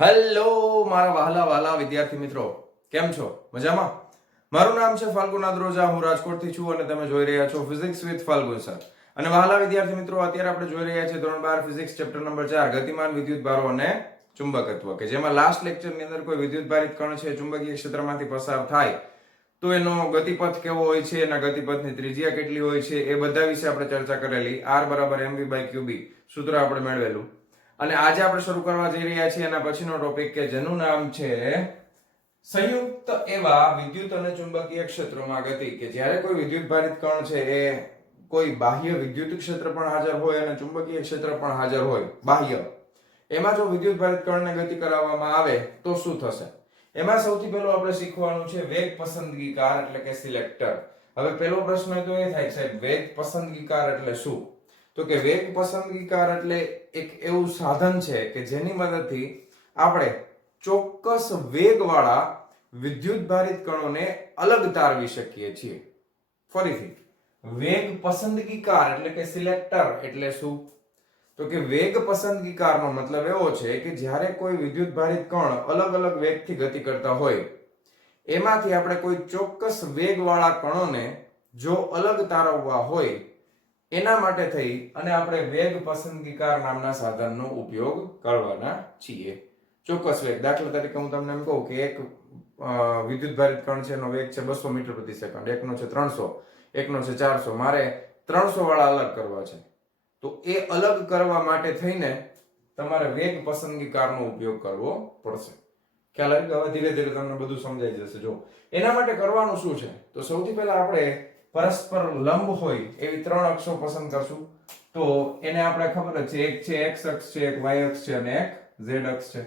Hello મારા વહાલા વહાલા વિદ્યાર્થી મિત્રો, કેમ છો? મજામાં? મારું નામ છે ફાલ્ગુન આદ્રોજા, હું રાજકોટથી છું અને તમે જોઈ રહ્યા છો ફિઝિક્સ વિથ ફાલ્ગુન સર. અને વહાલા વિદ્યાર્થી મિત્રો, અત્યારે આપણે જોઈ રહ્યા છીએ ધોરણ 12 ફિઝિક્સ ચેપ્ટર નંબર 4 ગતિમાન વિદ્યુતભારો અને ચુંબકત્વ, કે જેમાં લાસ્ટ લેક્ચરની અંદર કોઈ વિદ્યુતભારિત કણ છે ચુંબકીય ક્ષેત્રમાંથી પસાર થાય તો એનો ગતિપથ કેવો હોય છે, એના ગતિપથની ત્રિજ્યા કેટલી હોય છે, એ બધા વિશે આપણે ચર્ચા કરેલી. R = mv/qb સૂત્ર આપણે મેળવેલું. અને આજે આપણે શરૂ કરવા જઈ રહ્યા છીએ એના પછીનો ટોપિક, કે જેનું નામ છે સંયુક્ત એવા વિદ્યુત અને ચુંબકીય ક્ષેત્રોમાં ગતિ. કે જ્યારે કોઈ વિદ્યુતભારિત કણ છે એ કોઈ બાહ્ય વિદ્યુત ક્ષેત્ર પણ હાજર હોય અને ચુંબકીય ક્ષેત્ર પણ હાજર હોય બાહ્ય, એમાં જો વિદ્યુતભારિત કણને ગતિ કરાવવામાં આવે તો શું થશે? એમાં સૌથી પહેલું આપણે શીખવાનું છે વેગ પસંદગીકાર એટલે કે સિલેક્ટર. હવે પહેલો પ્રશ્ન તો એ થાય સાહેબ, વેગ પસંદગીકાર એટલે શું? તો કે વેગ પસંદગીકાર એટલે એક એવું સાધન છે કે જેની મદદથી આપણે ચોક્કસ વેગવાળા વિદ્યુતભારિત કણોને અલગ તારવી શકીએ છીએ. ફરીથી, વેગ પસંદગીકાર એટલે કે સિલેક્ટર એટલે શું? તો કે વેગ પસંદગીકારનો મતલબ એવો છે કે જ્યારે કોઈ વિદ્યુતભારિત કણ અલગ અલગ વેગથી ગતિ કરતા હોય, એમાંથી આપણે કોઈ ચોક્કસ વેગવાળા કણોને જો અલગ તારવવા હોય, એના માટે થઈ અને આપણે વેગ પસંદગીકાર નામના સાધનનો ઉપયોગ કરવાના છીએ. ચોક્કસ વેગ, દાખલા તરીકે હું તમને એમ કહું કે એક વિદ્યુતભારિત કણ છે, એનો વેગ છે 200 મીટર પ્રતિ સેકન્ડ, એકનો છે 300, એકનો છે 400. મારે 300 વાળા અલગ કરવા છે, તો એ અલગ કરવા માટે થઈને તમારે વેગ પસંદગીકારનો ઉપયોગ કરવો પડશે. ખ્યાલ આવી ગયો? હવે ધીરે ધીરે તમને બધું સમજાઈ જશે. જો એના માટે કરવાનું શું છે, તો સૌથી પહેલા આપણે પરસ્પર લંબ હોય એવી 3 અક્ષો પસંદ કરશું. તો એને આપણે ખબર જ છે, એક છે x અક્ષ છે, એક y અક્ષ છે અને એક z અક્ષ છે.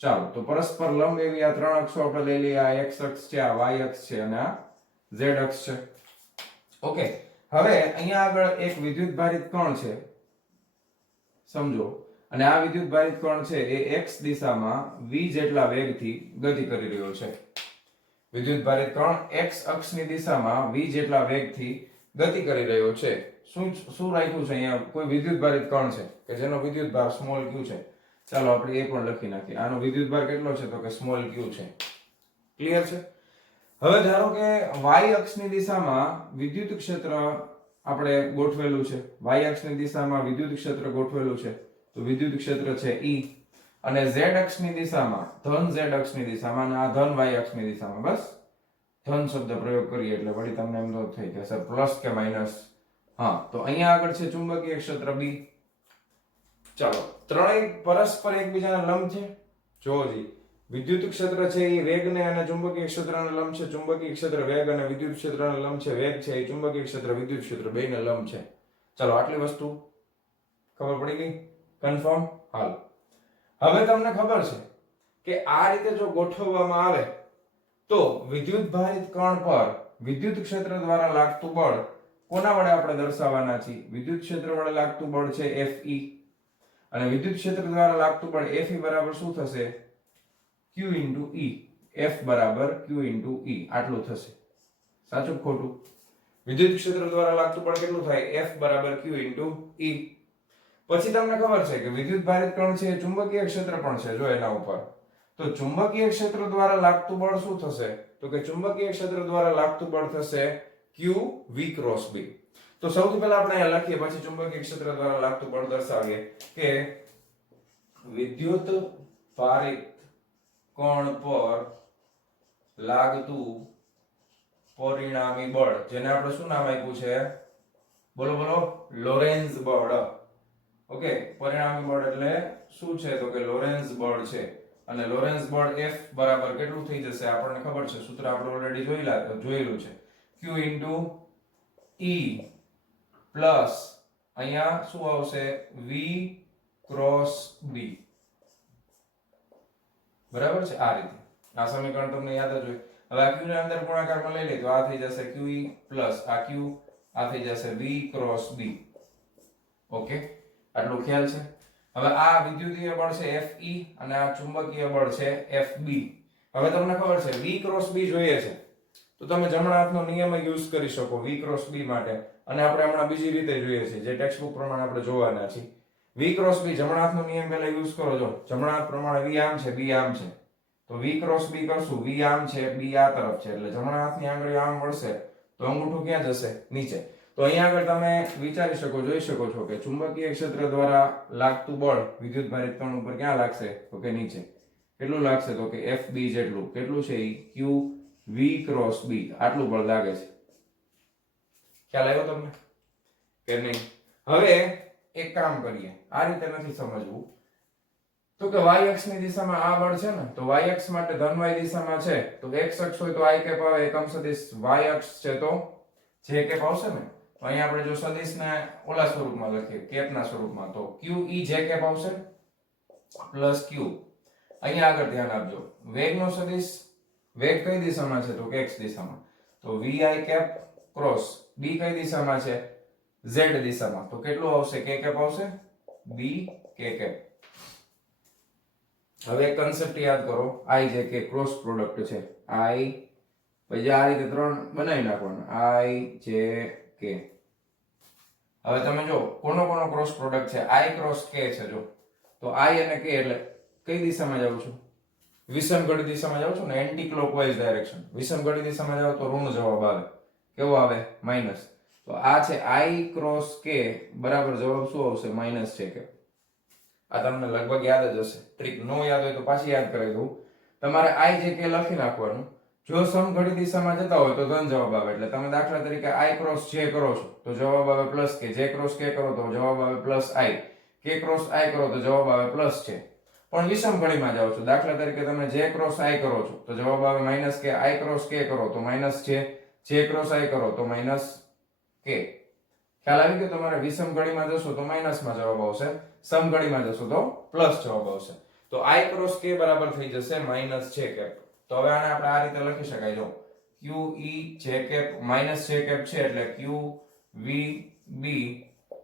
ચાલો, તો પરસ્પર લંબ એવી આ 3 અક્ષો આપણે લઈ લઈએ. આ x અક્ષ છે, આ y અક્ષ છે અને આ z અક્ષ છે. ઓકે, હવે અહીંયા આગળ એક વિદ્યુતભારિત કણ છે, સમજો, અને આ વિદ્યુતભારિત કણ છે એ x દિશામાં v જેટલા વેગથી ગતિ કરી રહ્યો છે. વિદ્યુતભારિત કણ x અક્ષની દિશામાં v જેટલા વેગથી ગતિ કરી રહ્યો છે. શું રાખ્યું છે અહીંયા? કોઈ વિદ્યુતભારિત કણ છે કે જેનો વિદ્યુતભાર સ્મોલ q છે. ચાલો આપણે એ પણ લખી નાખીએ. આનો વિદ્યુતભાર કેટલો છે? તો કે સ્મોલ q છે. ક્લિયર છે? હવે ધારો કે y અક્ષની દિશામાં વિદ્યુત ક્ષેત્ર આપણે ગોઠવેલું છે. y અક્ષની દિશામાં વિદ્યુત ક્ષેત્ર ગોઠવેલું છે, તો વિદ્યુત ક્ષેત્ર છે E. અને z અક્ષની દિશામાં, ધન z અક્ષની દિશામાં, અને આ ધન y અક્ષની દિશામાં, બસ ધન શબ્દ પ્રયોગ કરીએ એટલે વળી તમને એમ તો થઈ કે સર પ્લસ કે માઈનસ. હા, તો અહીંયા આગળ છે ચુંબકીય ક્ષેત્ર B. ચાલો, ત્રણેય પરસ્પર એકબીજાના લંબ છે. જોવો જી, વિદ્યુત ક્ષેત્ર છે એ વેગને અને ચુંબકીય ક્ષેત્રને લંબ છે. ચુંબકીય ક્ષેત્ર વેગ અને વિદ્યુત ક્ષેત્રને લંબ છે. વેગ છે એ ચુંબકીય ક્ષેત્ર વિદ્યુત ક્ષેત્ર બેયને લંબ છે. ચાલો, આટલી વસ્તુ ખબર પડી ગઈ? કન્ફર્મ? હાલ, હવે તમને ખબર છે કે આ રીતે જો ગોઠવવામાં આવે તો વિદ્યુતભારિત કણ પર વિદ્યુત ક્ષેત્ર દ્વારા લાગતું બળ કોના વડે આપણે દર્શાવવાના છીએ? વિદ્યુત ક્ષેત્ર વડે લાગતું બળ છે Fe, અને વિદ્યુત ક્ષેત્ર દ્વારા લાગતું બળ Fe બરાબર શું થશે? Q into E. F બરાબર Q into E. આટલું થશે. સાચું ખોટું? વિદ્યુત ક્ષેત્ર દ્વારા લાગતું બળ કેટલું થાય? F બરાબર Q into E. પછી તમને ખબર છે કે વિદ્યુતભારિત કણ છે એ ચુંબકીય ક્ષેત્ર પણ છે. જો એના ઉપર, તો ચુંબકીય ક્ષેત્ર દ્વારા લાગતું બળ શું થશે? તો કે ચુંબકીય ક્ષેત્ર દ્વારા લાગતું બળ થશે Q V cross B. તો સૌથી પહેલા આપણે અહીંયા લખીએ, પછી ચુંબકીય ક્ષેત્ર દ્વારા લાગતું બળ દર્શાવીએ કે વિદ્યુત ભારિત કણ પર લાગતું પરિણામી બળ, જેને આપણે શું નામ આપ્યું છે? બોલો બોલો, લોરેન્ઝ બળ. ઓકે, પરિણામી બળ એટલે શું છે? તો કે લોરેન્ઝ બળ છે. અને લોરેન્ઝ બળ F બરાબર કેટલું થઈ જશે? આપણને ખબર છે, સૂત્ર આપણે ઓલરેડી જોયેલું છે. Q into E પ્લસ અહીંયા શું આવશે? V cross B. બરાબર છે? આ રીતે આ સમીકરણ તમને યાદ જ હોય. હવે આ Q ને અંદર ગુણાકારમાં લઈ લે તો આ થઈ જશે QE પ્લસ આ Q, આ થઈ જશે V ક્રોસ B. ઓકે, આટલું ખ્યાલ છે? હવે આ વિદ્યુતીય બળ છે Fe અને આ ચુંબકીય બળ છે Fb. હવે તમને ખબર છે V ક્રોસ B જોઈએ છે, તો તમે જમણા હાથનો નિયમ યુઝ કરી શકો V ક્રોસ B માટે. અને આપણે હમણાં બીજી રીતે જોઈએ છે, જે ટેક્સ્ટ બુક પ્રમાણે આપણે જોવાના છીએ. v ક્રોસ b જમણા હાથનો નિયમ પહેલા યુઝ કરો. જો જમણા હાથ પ્રમાણે v આમ છે b આમ છે, તો v ક્રોસ b કરશું, v આમ છે b આ તરફ છે, એટલે જમણા હાથની આંગળીઓ આમ વળશે તો અંગૂઠું ક્યાં જશે? નીચે. તો અહીંયા આગળ તમે વિચારી શકો, જોઈ શકો છો કે ચુંબકીય ક્ષેત્ર દ્વારા લાગતું બળ વિદ્યુત ભારિત કણ ઉપર ક્યાં લાગશે? તો કે નીચે. કેટલું લાગશે? તો કે fb જેટલું. કેટલું છે? q v ક્રોસ b આટલું બળ લાગે છે. ખ્યાલ આવ્યો તમને કે નહીં? હવે એક કામ કરીએ, આ રીતે નથી સમજવું. તો કે y અક્ષની દિશામાં આ બળ છે ને, તો y અક્ષ માટે ધન y દિશામાં છે, તો x અક્ષ હોય તો i કેપ આવે, એકમ સદિશ y અક્ષ છે તો j કેપ આવશે ને. તો અહીંયા આપણે જો સદિશને ઓલા સ્વરૂપમાં લખીએ, કેપના સ્વરૂપમાં, તો q e j કેપ આવશે પ્લસ q. અહીંયા આગળ ધ્યાન આપજો, વેગનો સદિશ, વેગ કઈ દિશામાં છે? તો કે x દિશામાં, તો vi કેપ ક્રોસ b કઈ દિશામાં છે? z દિશામાં, તો કેટલું આવશે? k કેપ આવશે, b k કેપ. હવે કન્સેપ્ટ યાદ કરો, i જે કે ક્રોસ પ્રોડક્ટ છે, i પછી આ રીતે ત્રણ બનાવી નાખવાના, i j k. હવે તમે જો કોનો ક્રોસ પ્રોડક્ટ છે? i ક્રોસ k છે. જો તો i અને k એટલે કઈ દિશામાં જાઉં છું? વિષમઘડી દિશામાં જાઉં છું ને, એન્ટી ક્લોકવાઇઝ ડાયરેક્શન. વિષમઘડી દિશામાં જાવ તો ઋણ જવાબ આવે. કેવો આવે? માઈનસ. તો આ છે i ક્રોસ k બરાબર જવાબ શું આવશે? માઈનસ છે કે. આ તમને લગભગ યાદ જ હશે. ટ્રીક નો યાદ હોય તો પાછી યાદ કરાવી દઉં. તમારે i જે k લખી નાખવાનું. જો સમઘડી દિશામાં જતા હોય તો ધન જવાબ આવે. એટલે તમે દાખલા તરીકે i ક્રોસ j કરો છો તો જવાબ આવે plus k, j cross k કરો તો જવાબ આવે plus i, k cross i કરો તો જવાબ આવે પ્લસ છે. પણ વિષમઘડીમાં જાઓ છો, દાખલા તરીકે તમે j ક્રોસ i કરો છો તો જવાબ આવે minus k, i cross k કરો તો માઈનસ છે, j ક્રોસ i કરો તો માઈનસ k. ખ્યાલ આવી ગયો? તમારે વિષમઘડીમાં જશો તો માઈનસમાં જવાબ આવશે, સમઘડીમાં જશો તો પ્લસ જવાબ આવશે. તો i ક્રોસ k બરાબર થઈ જશે માઈનસ j કેપ. તો હવે આને આપણે આ રીતે લખી શકાય. જો q e j cap minus j cap છે એટલે q v b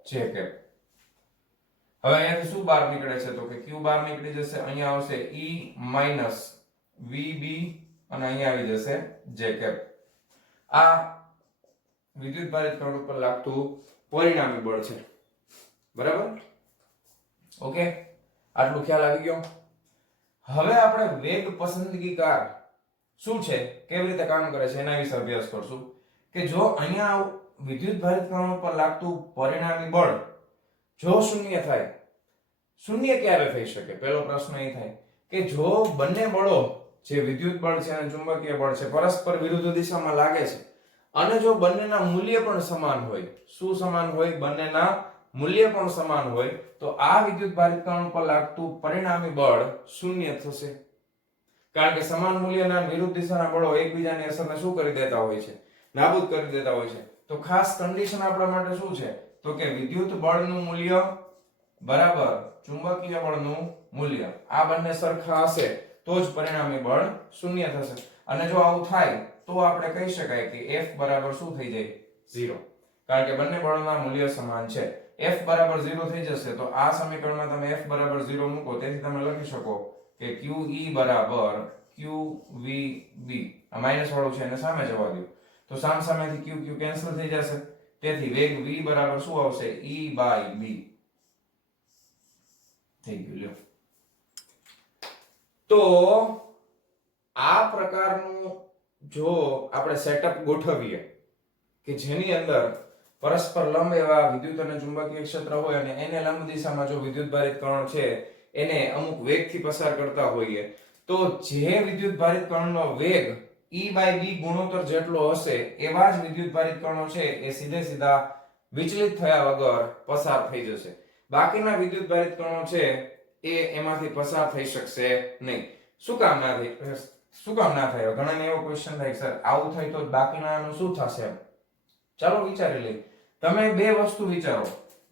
j cap. હવે અહીંયાથી શું બહાર નીકળે છે? તો કે q બહાર નીકળી જશે, અહીંયા આવશે e માઈનસ vb અને અહીંયા આવી જશે j કેપ. આ વિદ્યુત ભારિત કણ ઉપર લાગતું પરિણામી બળ છે. બરાબર? ઓકે, આટલું ખ્યાલ આવી ગયો. હવે આપણે વેગ પસંદગીકાર શું છે, કેવી રીતે કામ કરે છે એના વિશે અભ્યાસ કરશું. કે જો અહીંયા વિદ્યુત ભારિત કણ ઉપર લાગતું પરિણામી બળ જો શૂન્ય થાય, શૂન્ય ક્યારે થઈ શકે? પહેલો પ્રશ્ન એ થાય કે જો બંને બળો, જે વિદ્યુત બળ છે અને ચુંબકીય બળ છે, પરસ્પર વિરુદ્ધ દિશામાં લાગે છે અને જો બંનેના મૂલ્ય પણ સમાન હોય. શું સમાન હોય? બંનેના મૂલ્ય પણ સમાન હોય તો આ વિદ્યુત ભારિત કણ ઉપર લાગતું પરિણામી બળ શૂન્ય થશે. કારણ કે સમાન મૂલ્યના વિરુદ્ધ દિશાના બળો એકબીજાની અસરને શું કરી દેતા હોય છે? નાબૂદ કરી દેતા હોય છે. તો ખાસ કન્ડિશન આપણા માટે શું છે? તો કે વિદ્યુત બળનું મૂલ્ય બરાબર ચુંબકીય બળનું મૂલ્ય, આ બંને સરખા હશે તો જ પરિણામી બળ શૂન્ય થશે. અને જો આવું થાય તો આપણે કહી શકાય કે F બરાબર શું થઈ જાય? 0. કારણ કે બંને બળના મૂલ્ય સમાન છે. F બરાબર 0 થઈ જશે તો આ સમીકરણમાં તમે F બરાબર 0 મૂકો, તેથી તમે લખી શકો કે QE બરાબર QVB. આ માઈનસ વાળું છે એને સામે જવા દો તો સામેથી QQ કેન્સલ થઈ જશે. તેથી વેગ v બરાબર શું આવશે? E by b થઈ ગયું. લ્યો, તો આ પ્રકારનું જો આપણે સેટઅપ ગોઠવીએ કે જેની અંદર પરસ્પર લંબ એવા વિદ્યુત અને ચુંબકીય ક્ષેત્ર હોય અને એને લંબ દિશામાં જો વિદ્યુત ભારિત કણ છે એને અમુક વેગથી પસાર કરતા હોઈએ, તો જે વિદ્યુત ભારિત કણનો વેગ E by b ગુણોત્તર જેટલો હશે એવા જ વિદ્યુત ભારિત કણો છે એ સીધે સીધા વિચલિત થયા વગર પસાર થઈ જશે. બાકીના વિદ્યુત ભારિત કણો છે એ એમાંથી પસાર થઈ શકશે નહીં. શું કામ ના થાય? શું કામ ના થાય? ઘણાને એવો ક્વેશ્ચન થાય સર આવું થાય તો બાકીનાનું શું થશે? ચાલો વિચારી લઈએ. તમે બે વસ્તુ વિચારો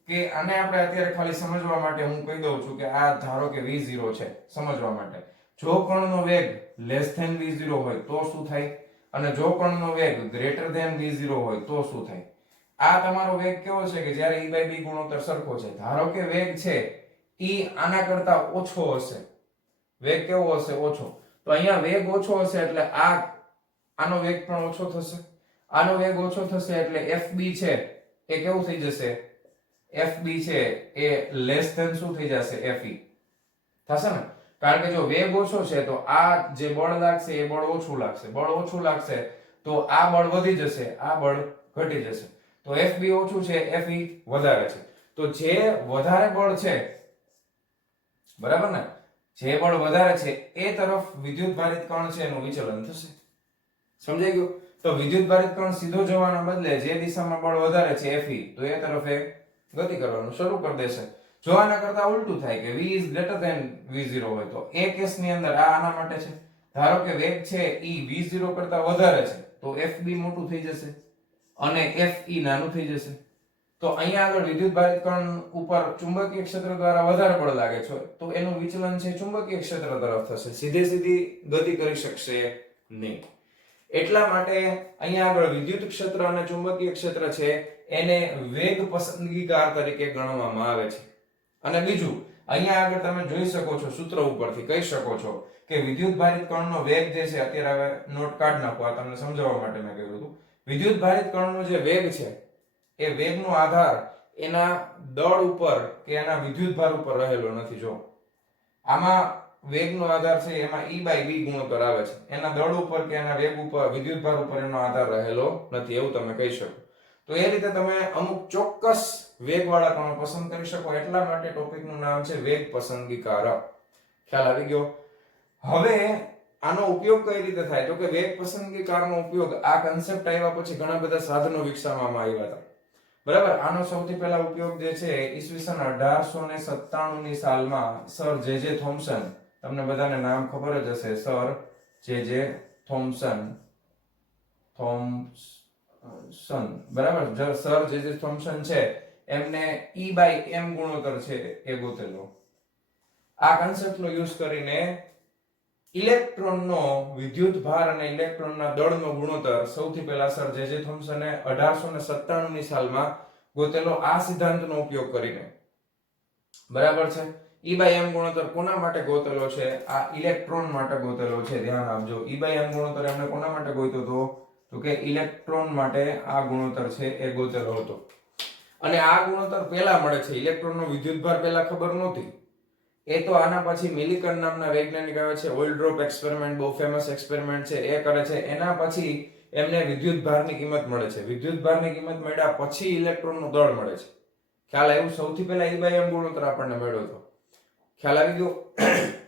કે આને આપણે અત્યારે ખાલી સમજવા માટે હું કહી દઉં છું કે આ ધારો કે v0 છે. સમજવા માટે જો કણનો વેગ લેસ ધેન v0 હોય તો શું થાય અને જો કણનો વેગ ગ્રેટર ધેન v0 હોય તો શું થાય? આ તમારો વેગ કેવો છે કે જ્યારે e by b ગુણોત્તર સરખો છે. ધારો કે વેગ છે e આના કરતા ઓછો હશે. વેગ કેવો હશે? ઓછો. તો અહીંયા વેગ ઓછો હશે એટલે આનો વેગ પણ ઓછો થશે. આનો વેગ ઓછો થશે એટલે fb છે એ કેવું થઈ જશે? FB છે એ લેસ ધેન શું થઈ જશે FE થશે ને, કારણ કે જો વેગ ઓછો છે તો આ જે બળ લાગશે એ બળ ઓછું લાગશે, બળ ઓછું લાગશે તો આ બળ વધી જશે, આ બળ ઘટી જશે, તો FB ઓછું છે, FE વધારે છે, તો જે વધારે બળ છે બરાબર ને, જે બળ વધારે છે એ તરફ વિદ્યુત ભારિત કણ છે એનું વિચલન થશે, સમજાઈ ગયું? તો વિદ્યુત ભારિત કણ સીધો જવાના બદલે જે દિશામાં બળ વધારે છે FE તો એ તરફ એ ગતિ કરવાનું શરૂ કરી દેશે. જો આના કરતા ઉલટું થાય કે V is greater than V0 હોય તો એ કેસની અંદર આ આના માટે છે, ધારો કે વેગ છે E V0 કરતા વધારે છે તો FB મોટું થઈ જશે અને FE નાનું થઈ જશે. તો અહીંયા આગળ વિદ્યુત ભારિત કણ ઉપર ચુંબકીય ક્ષેત્ર દ્વારા વધારે બળ લાગે છે તો એનું વિચલન છે ચુંબકીય ક્ષેત્ર તરફ થશે, સીધી ગતિ કરી શકશે નહીં. એટલા માટે અહીંયા આગળ વિદ્યુત ક્ષેત્ર અને ચુંબકીય ક્ષેત્ર છે એને વેગ પસંદગીકાર તરીકે ગણવામાં આવે છે. અને બીજું અહીંયા આગળ તમે જોઈ શકો છો, સૂત્ર ઉપરથી કહી શકો છો કે વિદ્યુત ભારિત કણનો વેગ જે છે, અત્યારે હવે નોટ કાઢ નાખો, આ તમને સમજાવવા માટે મેં કહ્યું હતું. વિદ્યુત ભારિત કણનો જે વેગ છે એ વેગનો આધાર એના દળ ઉપર કે એના વિદ્યુત ભાર ઉપર રહેલો નથી. જો આમાં વેગનો આધાર છે એમાં E/B ગુણોત્તર આવે છે, એના દળ ઉપર કે એના વેગ ઉપર વિદ્યુત ભાર ઉપર એનો આધાર રહેલો નથી, એવું તમે કહી શકો. તો એ રીતે તમે અમુક ચોક્કસ વેગવાળા કણો પસંદ કરી શકો, એટલા માટે ટોપિકનું નામ છે વેગ પસંદગીકારક. ખ્યાલ આવી ગયો? હવે આનો ઉપયોગ કઈ રીતે થાય? તો કે વેગ પસંદગીકારનો ઉપયોગ, આ કન્સેપ્ટ આવ્યા પછી ઘણા બધા સાધનો વિકસાવવામાં આવ્યા હતા, બરાબર. આનો સૌથી પહેલા ઉપયોગ જે છે ઈસવીસન 1897 ની સાલમાં સર જે થોમ્સન, તમને બધાને નામ ખબર જ હશે, સર જે થોમ્સન, બરાબર. સર જે થોમ્સન છે એમને E/m ગુણોત્તર છે એ ગોતેલો. આ કન્સેપ્ટનો યુઝ કરીને ઇલેક્ટ્રોનનો વિદ્યુત ભાર અને ઇલેક્ટ્રોનના દળનો ગુણોત્તર સૌથી પહેલા સર જે થોમ્સને 1897 ની સાલમાં ગોતેલો, આ સિદ્ધાંતનો ઉપયોગ કરીને, બરાબર છે. E/m ગુણોત્તર કોના માટે ગોતેલો છે? આ ઇલેક્ટ્રોન માટે ગોતેલો છે, ધ્યાન આપજો. E/m ગુણોત્તર એમણે કોના માટે ગોત્યો હતો? તો કે ઇલેક્ટ્રોન માટે આ ગુણોત્તર છે એ ગોતેલો હતો. અને આ ગુણોત્તર પહેલા મળે છે, ઇલેક્ટ્રોનનો વિદ્યુતભાર પહેલા ખબર નહોતી. એ તો આના પછી મિલિકન નામના વૈજ્ઞાનિક આવે છે, ઓઇલ ડ્રોપ એક્સપેરિમેન્ટ, બહુ ફેમસ એક્સપેરિમેન્ટ છે, એ કરે છે. એના પછી એમને વિદ્યુતભારની કિંમત મળે છે. વિદ્યુતભારની કિંમત મળ્યા પછી ઇલેક્ટ્રોનનું દળ મળે છે. ખ્યાલ આવ્યું? સૌથી પહેલા E/m ગુણોત્તર આપણને મળ્યો હતો. ખ્યાલ આવી ગયો?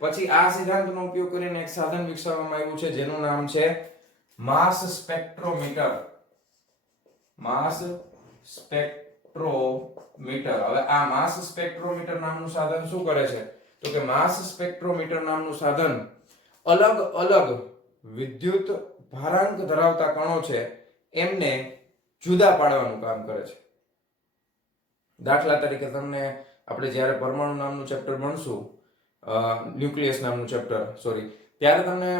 પછી આ સિદ્ધાંતનો ઉપયોગ કરીને એક સાધન વિકસાવવામાં આવ્યું છે જેનું નામ છે માસ સ્પેક્ટ્રોમીટર. માસ સ્પેક્ટ્રોમીટર. હવે આ માસ સ્પેક્ટ્રોમીટર નામનું સાધન શું કરે છે? તો કે માસ સ્પેક્ટ્રોમીટર નામનું સાધન અલગ અલગ વિદ્યુત ભારાંક ધરાવતા કણો છે એમને જુદા પાડવાનું કામ કરે છે. દાખલા તરીકે તમને આપણે જ્યારે પરમાણુ નામનું ચેપ્ટર ભણશું, ન્યુક્લિયસ નામનું ચેપ્ટર, ત્યારે તમને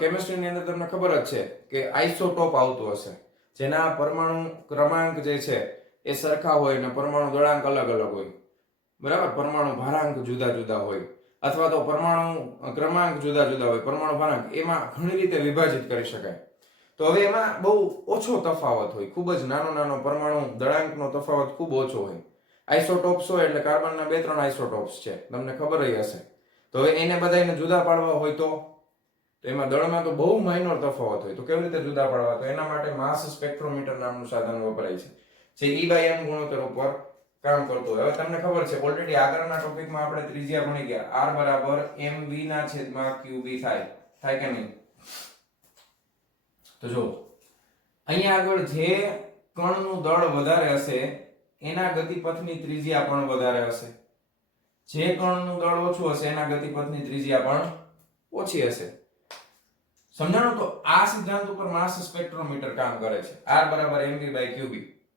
કેમિસ્ટ્રીની અંદર તમને ખબર જ છે કે આઇસોટોપ આવતું હશે, જેના પરમાણુ ક્રમાંક જે છે એ સરખા હોય અને પરમાણુ દળાંક અલગ અલગ હોય, બરાબર. પરમાણુ ભારાંક જુદા જુદા હોય, અથવા તો પરમાણુ ક્રમાંક જુદા જુદા હોય, પરમાણુ ભારાંક એમાં ઘણી રીતે વિભાજિત કરી શકાય. તો હવે એમાં બહુ ઓછો તફાવત હોય, ખૂબ જ નાનો પરમાણુ દળાંકનો તફાવત ખૂબ ઓછો હોય. આઇસોટોપ્સ હોય એટલે કાર્બનના 2-3 આઇસોટોપ્સ છે, તમને ખબર જ હશે. તો હવે એને બધાને જુદા પાડવા હોય તો એમાં દળમાં તો બહુ માઇનોર તફાવત હોય, તો કેવી રીતે જુદા પાડવા? તો એના માટે માસ સ્પેક્ટ્રોમીટર નામનું સાધન વપરાય છે, જે E/m ગુણોત્તર ઉપર કામ કરતું હોય. હવે તમને ખબર છે, ઓલરેડી આગળના ટોપિકમાં આપણે ત્રિજ્યા ભણી ગયા, R બરાબર mv/qb થાય કે નહીં? તો જો અહીંયા આગળ જે કણનું દળ વધારે હશે એના ગતિપથની ત્રિજ્યા પણ વધારે હશે, જે કણનું દળ ઓછું હશે એના ગતિપથની ત્રિજ્યા પણ ઓછી હશે. સમજાણું? તો આ સિદ્ધાંત ઉપર માસ સ્પેક્ટ્રોમીટર કામ કરે છે. R બરાબર mv/qb.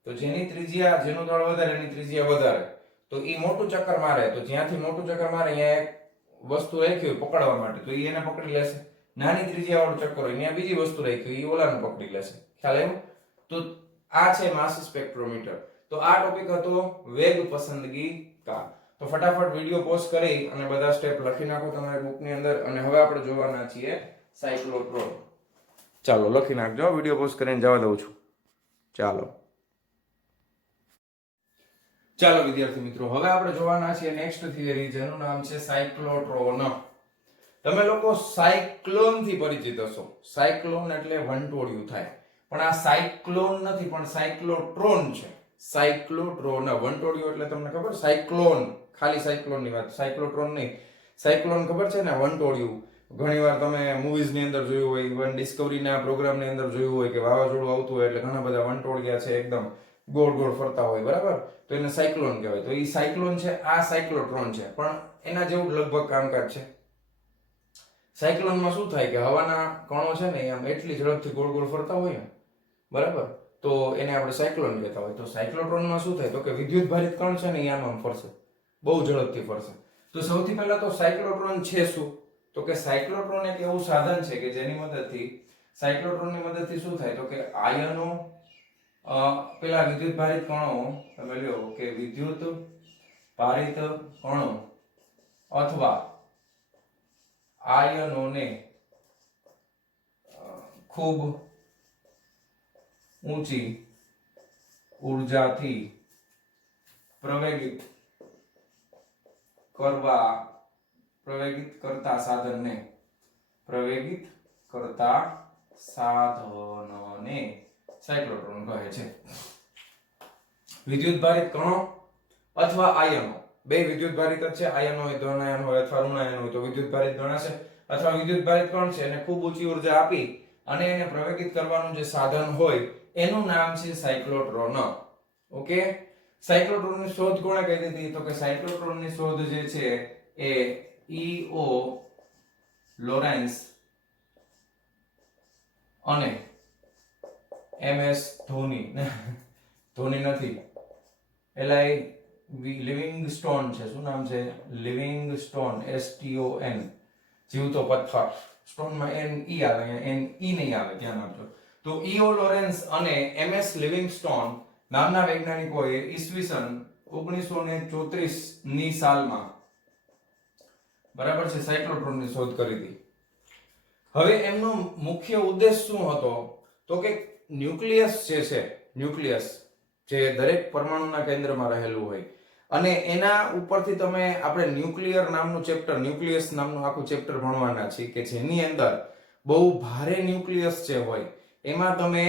તો જેની ત્રિજ્યા, જેનું દળ વધારે એની ત્રિજ્યા વધારે, તો ઈ મોટું ચક્કર મારે, તો જ્યાંથી મોટું ચક્કર મારે અહીંયા એક વસ્તુ રાખી હોય પકડવા માટે, તો ઈ એને પકડી લેશે. નાની ત્રિજ્યા વાળું ચક્કર હોય ત્યાં બીજી વસ્તુ રાખી હોય, ઈ ઓલાને પકડી લેશે. ખ્યાલ આવ્યો? તો આ છે માસ સ્પેક્ટ્રોમીટર. તો આ ટોપિક હતો વેગ પસંદગીકાર. તો ફટાફટ વિડિયો પોઝ કરી અને બધા સ્ટેપ લખી નાખો તમારી બુકની અંદર. અને હવે આપણે જોવાના છીએ સાયક્લોટ્રોન. ચાલો લખી નાખજો, વિડિયો પોઝ કરીને જવા દઉં છું. ચાલો ચાલો વિદ્યાર્થી મિત્રો, હવે આપણે જોવાના છીએ નેક્સ્ટ થિયરી, જેનું નામ છે સાયક્લોટ્રોન. તમે લોકો સાયક્લોન થી પરિચિત હશો. સાયક્લોન એટલે વંટોળિયું થાય, પણ આ સાયક્લોન નથી, પણ સાયક્લોટ્રોન છે. સાયક્લોટ્રોન વંટોળિયું એટલે તમને ખબર, સાયક્લોન ખાલી સાયક્લોન ની વાત, સાયક્લોટ્રોન નહીં. સાયક્લોન ખબર છે ને, વંટોળિયું. ઘણીવાર તમે મૂવીઝ ની અંદર જોયું હોય, ઇવન ડિસ્કવરી ના પ્રોગ્રામ ની અંદર જોયું હોય કે વાવાઝોડું આવતું હોય એટલે ઘણા બધા વંટોળિયા છે એકદમ ગોળ ગોળ ફરતા હોય, બરાબર? તો એને સાયક્લોન કહેવાય. તો એ સાયક્લોન છે, આ સાયક્લોટ્રોન છે, પણ એના જેવું લગભગ કામકાજ છે. સાયક્લોનમાં શું થાય કે હવાના કણો છે ને આમ એટલી ઝડપથી ગોળ ગોળ ફરતા હોય ને, બરાબર, તો એને આપણે સાયક્લોન કહેતા હોય. તો સાયક્લોટ્રોનમાં શું થાય તો કે વિદ્યુત ભારિત કણ છે ને આમ ફરશે, બહુ ઝડપથી ફરશે. તો સૌથી પહેલા તો સાયક્લોટ્રોન છે શું? તો કે સાયક્લોટ્રોન એક એવું સાધન છે કે જેની મદદથી, સાયક્લોટ્રોનની મદદથી શું થાય તો કે આયનો, પેલા વિદ્યુત ભારિત કણો, તમે લ્યો કે વિદ્યુત ભારિત કણો અથવા આયનોને ખૂબ ઊંચી ઉર્જાથી પ્રવેગિત કરતા સાધનને સાયક્લોટ્રોન કહે છે. વિદ્યુત ભારિત કણો અથવા આયનો, બે વિદ્યુત ભારિત જ છે. આયનો હોય, ધન આયન હોય અથવા ઋણ આયન હોય તો વિદ્યુત ભારિત ગણાશે. અથવા વિદ્યુત ભારિત કણ છે એને ખૂબ ઊંચી ઉર્જા આપી અને એને પ્રવેગિત કરવાનું જે સાધન હોય એનું નામ છે સાયક્લોટ્રોન. ઓકે, સાયક્લોટ્રોનની શોધ કોણે કરી દીધી? તો કે સાયક્લોટ્રોનની શોધ જે છે એ ઈઓ લોરેન્સ અને એમએસ ધોની, ધોની નથી, એલઆઈ લિવિંગસ્ટોન છે. શું નામ છે? લિવિંગસ્ટોન, STON, જીવતો પથ્થર. સ્ટોનમાં એન ઈ આવે, એન ઈ નહીં આવે, ધ્યાન આપજો. તો ઈઓ લોરેન્સ અને એમએસ લિવિંગસ્ટોન નામના વૈજ્ઞાનિકોએ ઈસવીસન 1934 ની સાલમાં, બરાબર છે, સાયક્લોટ્રોનની શોધ કરી હતી. હવે એમનો મુખ્ય ઉદ્દેશ શું હતો? તો કે ન્યુક્લિયસ જે છે, ન્યુક્લિયસ જે દરેક પરમાણુના કેન્દ્રમાં રહેલું હોય, અને એના ઉપરથી તમે, આપણે ન્યુક્લિયર નામનું ચેપ્ટર, ન્યુક્લિયસ નામનું આખું ચેપ્ટર ભણવાના છીએ કે જેની અંદર બહુ ભારે ન્યુક્લિયસ જે હોય એમાં તમે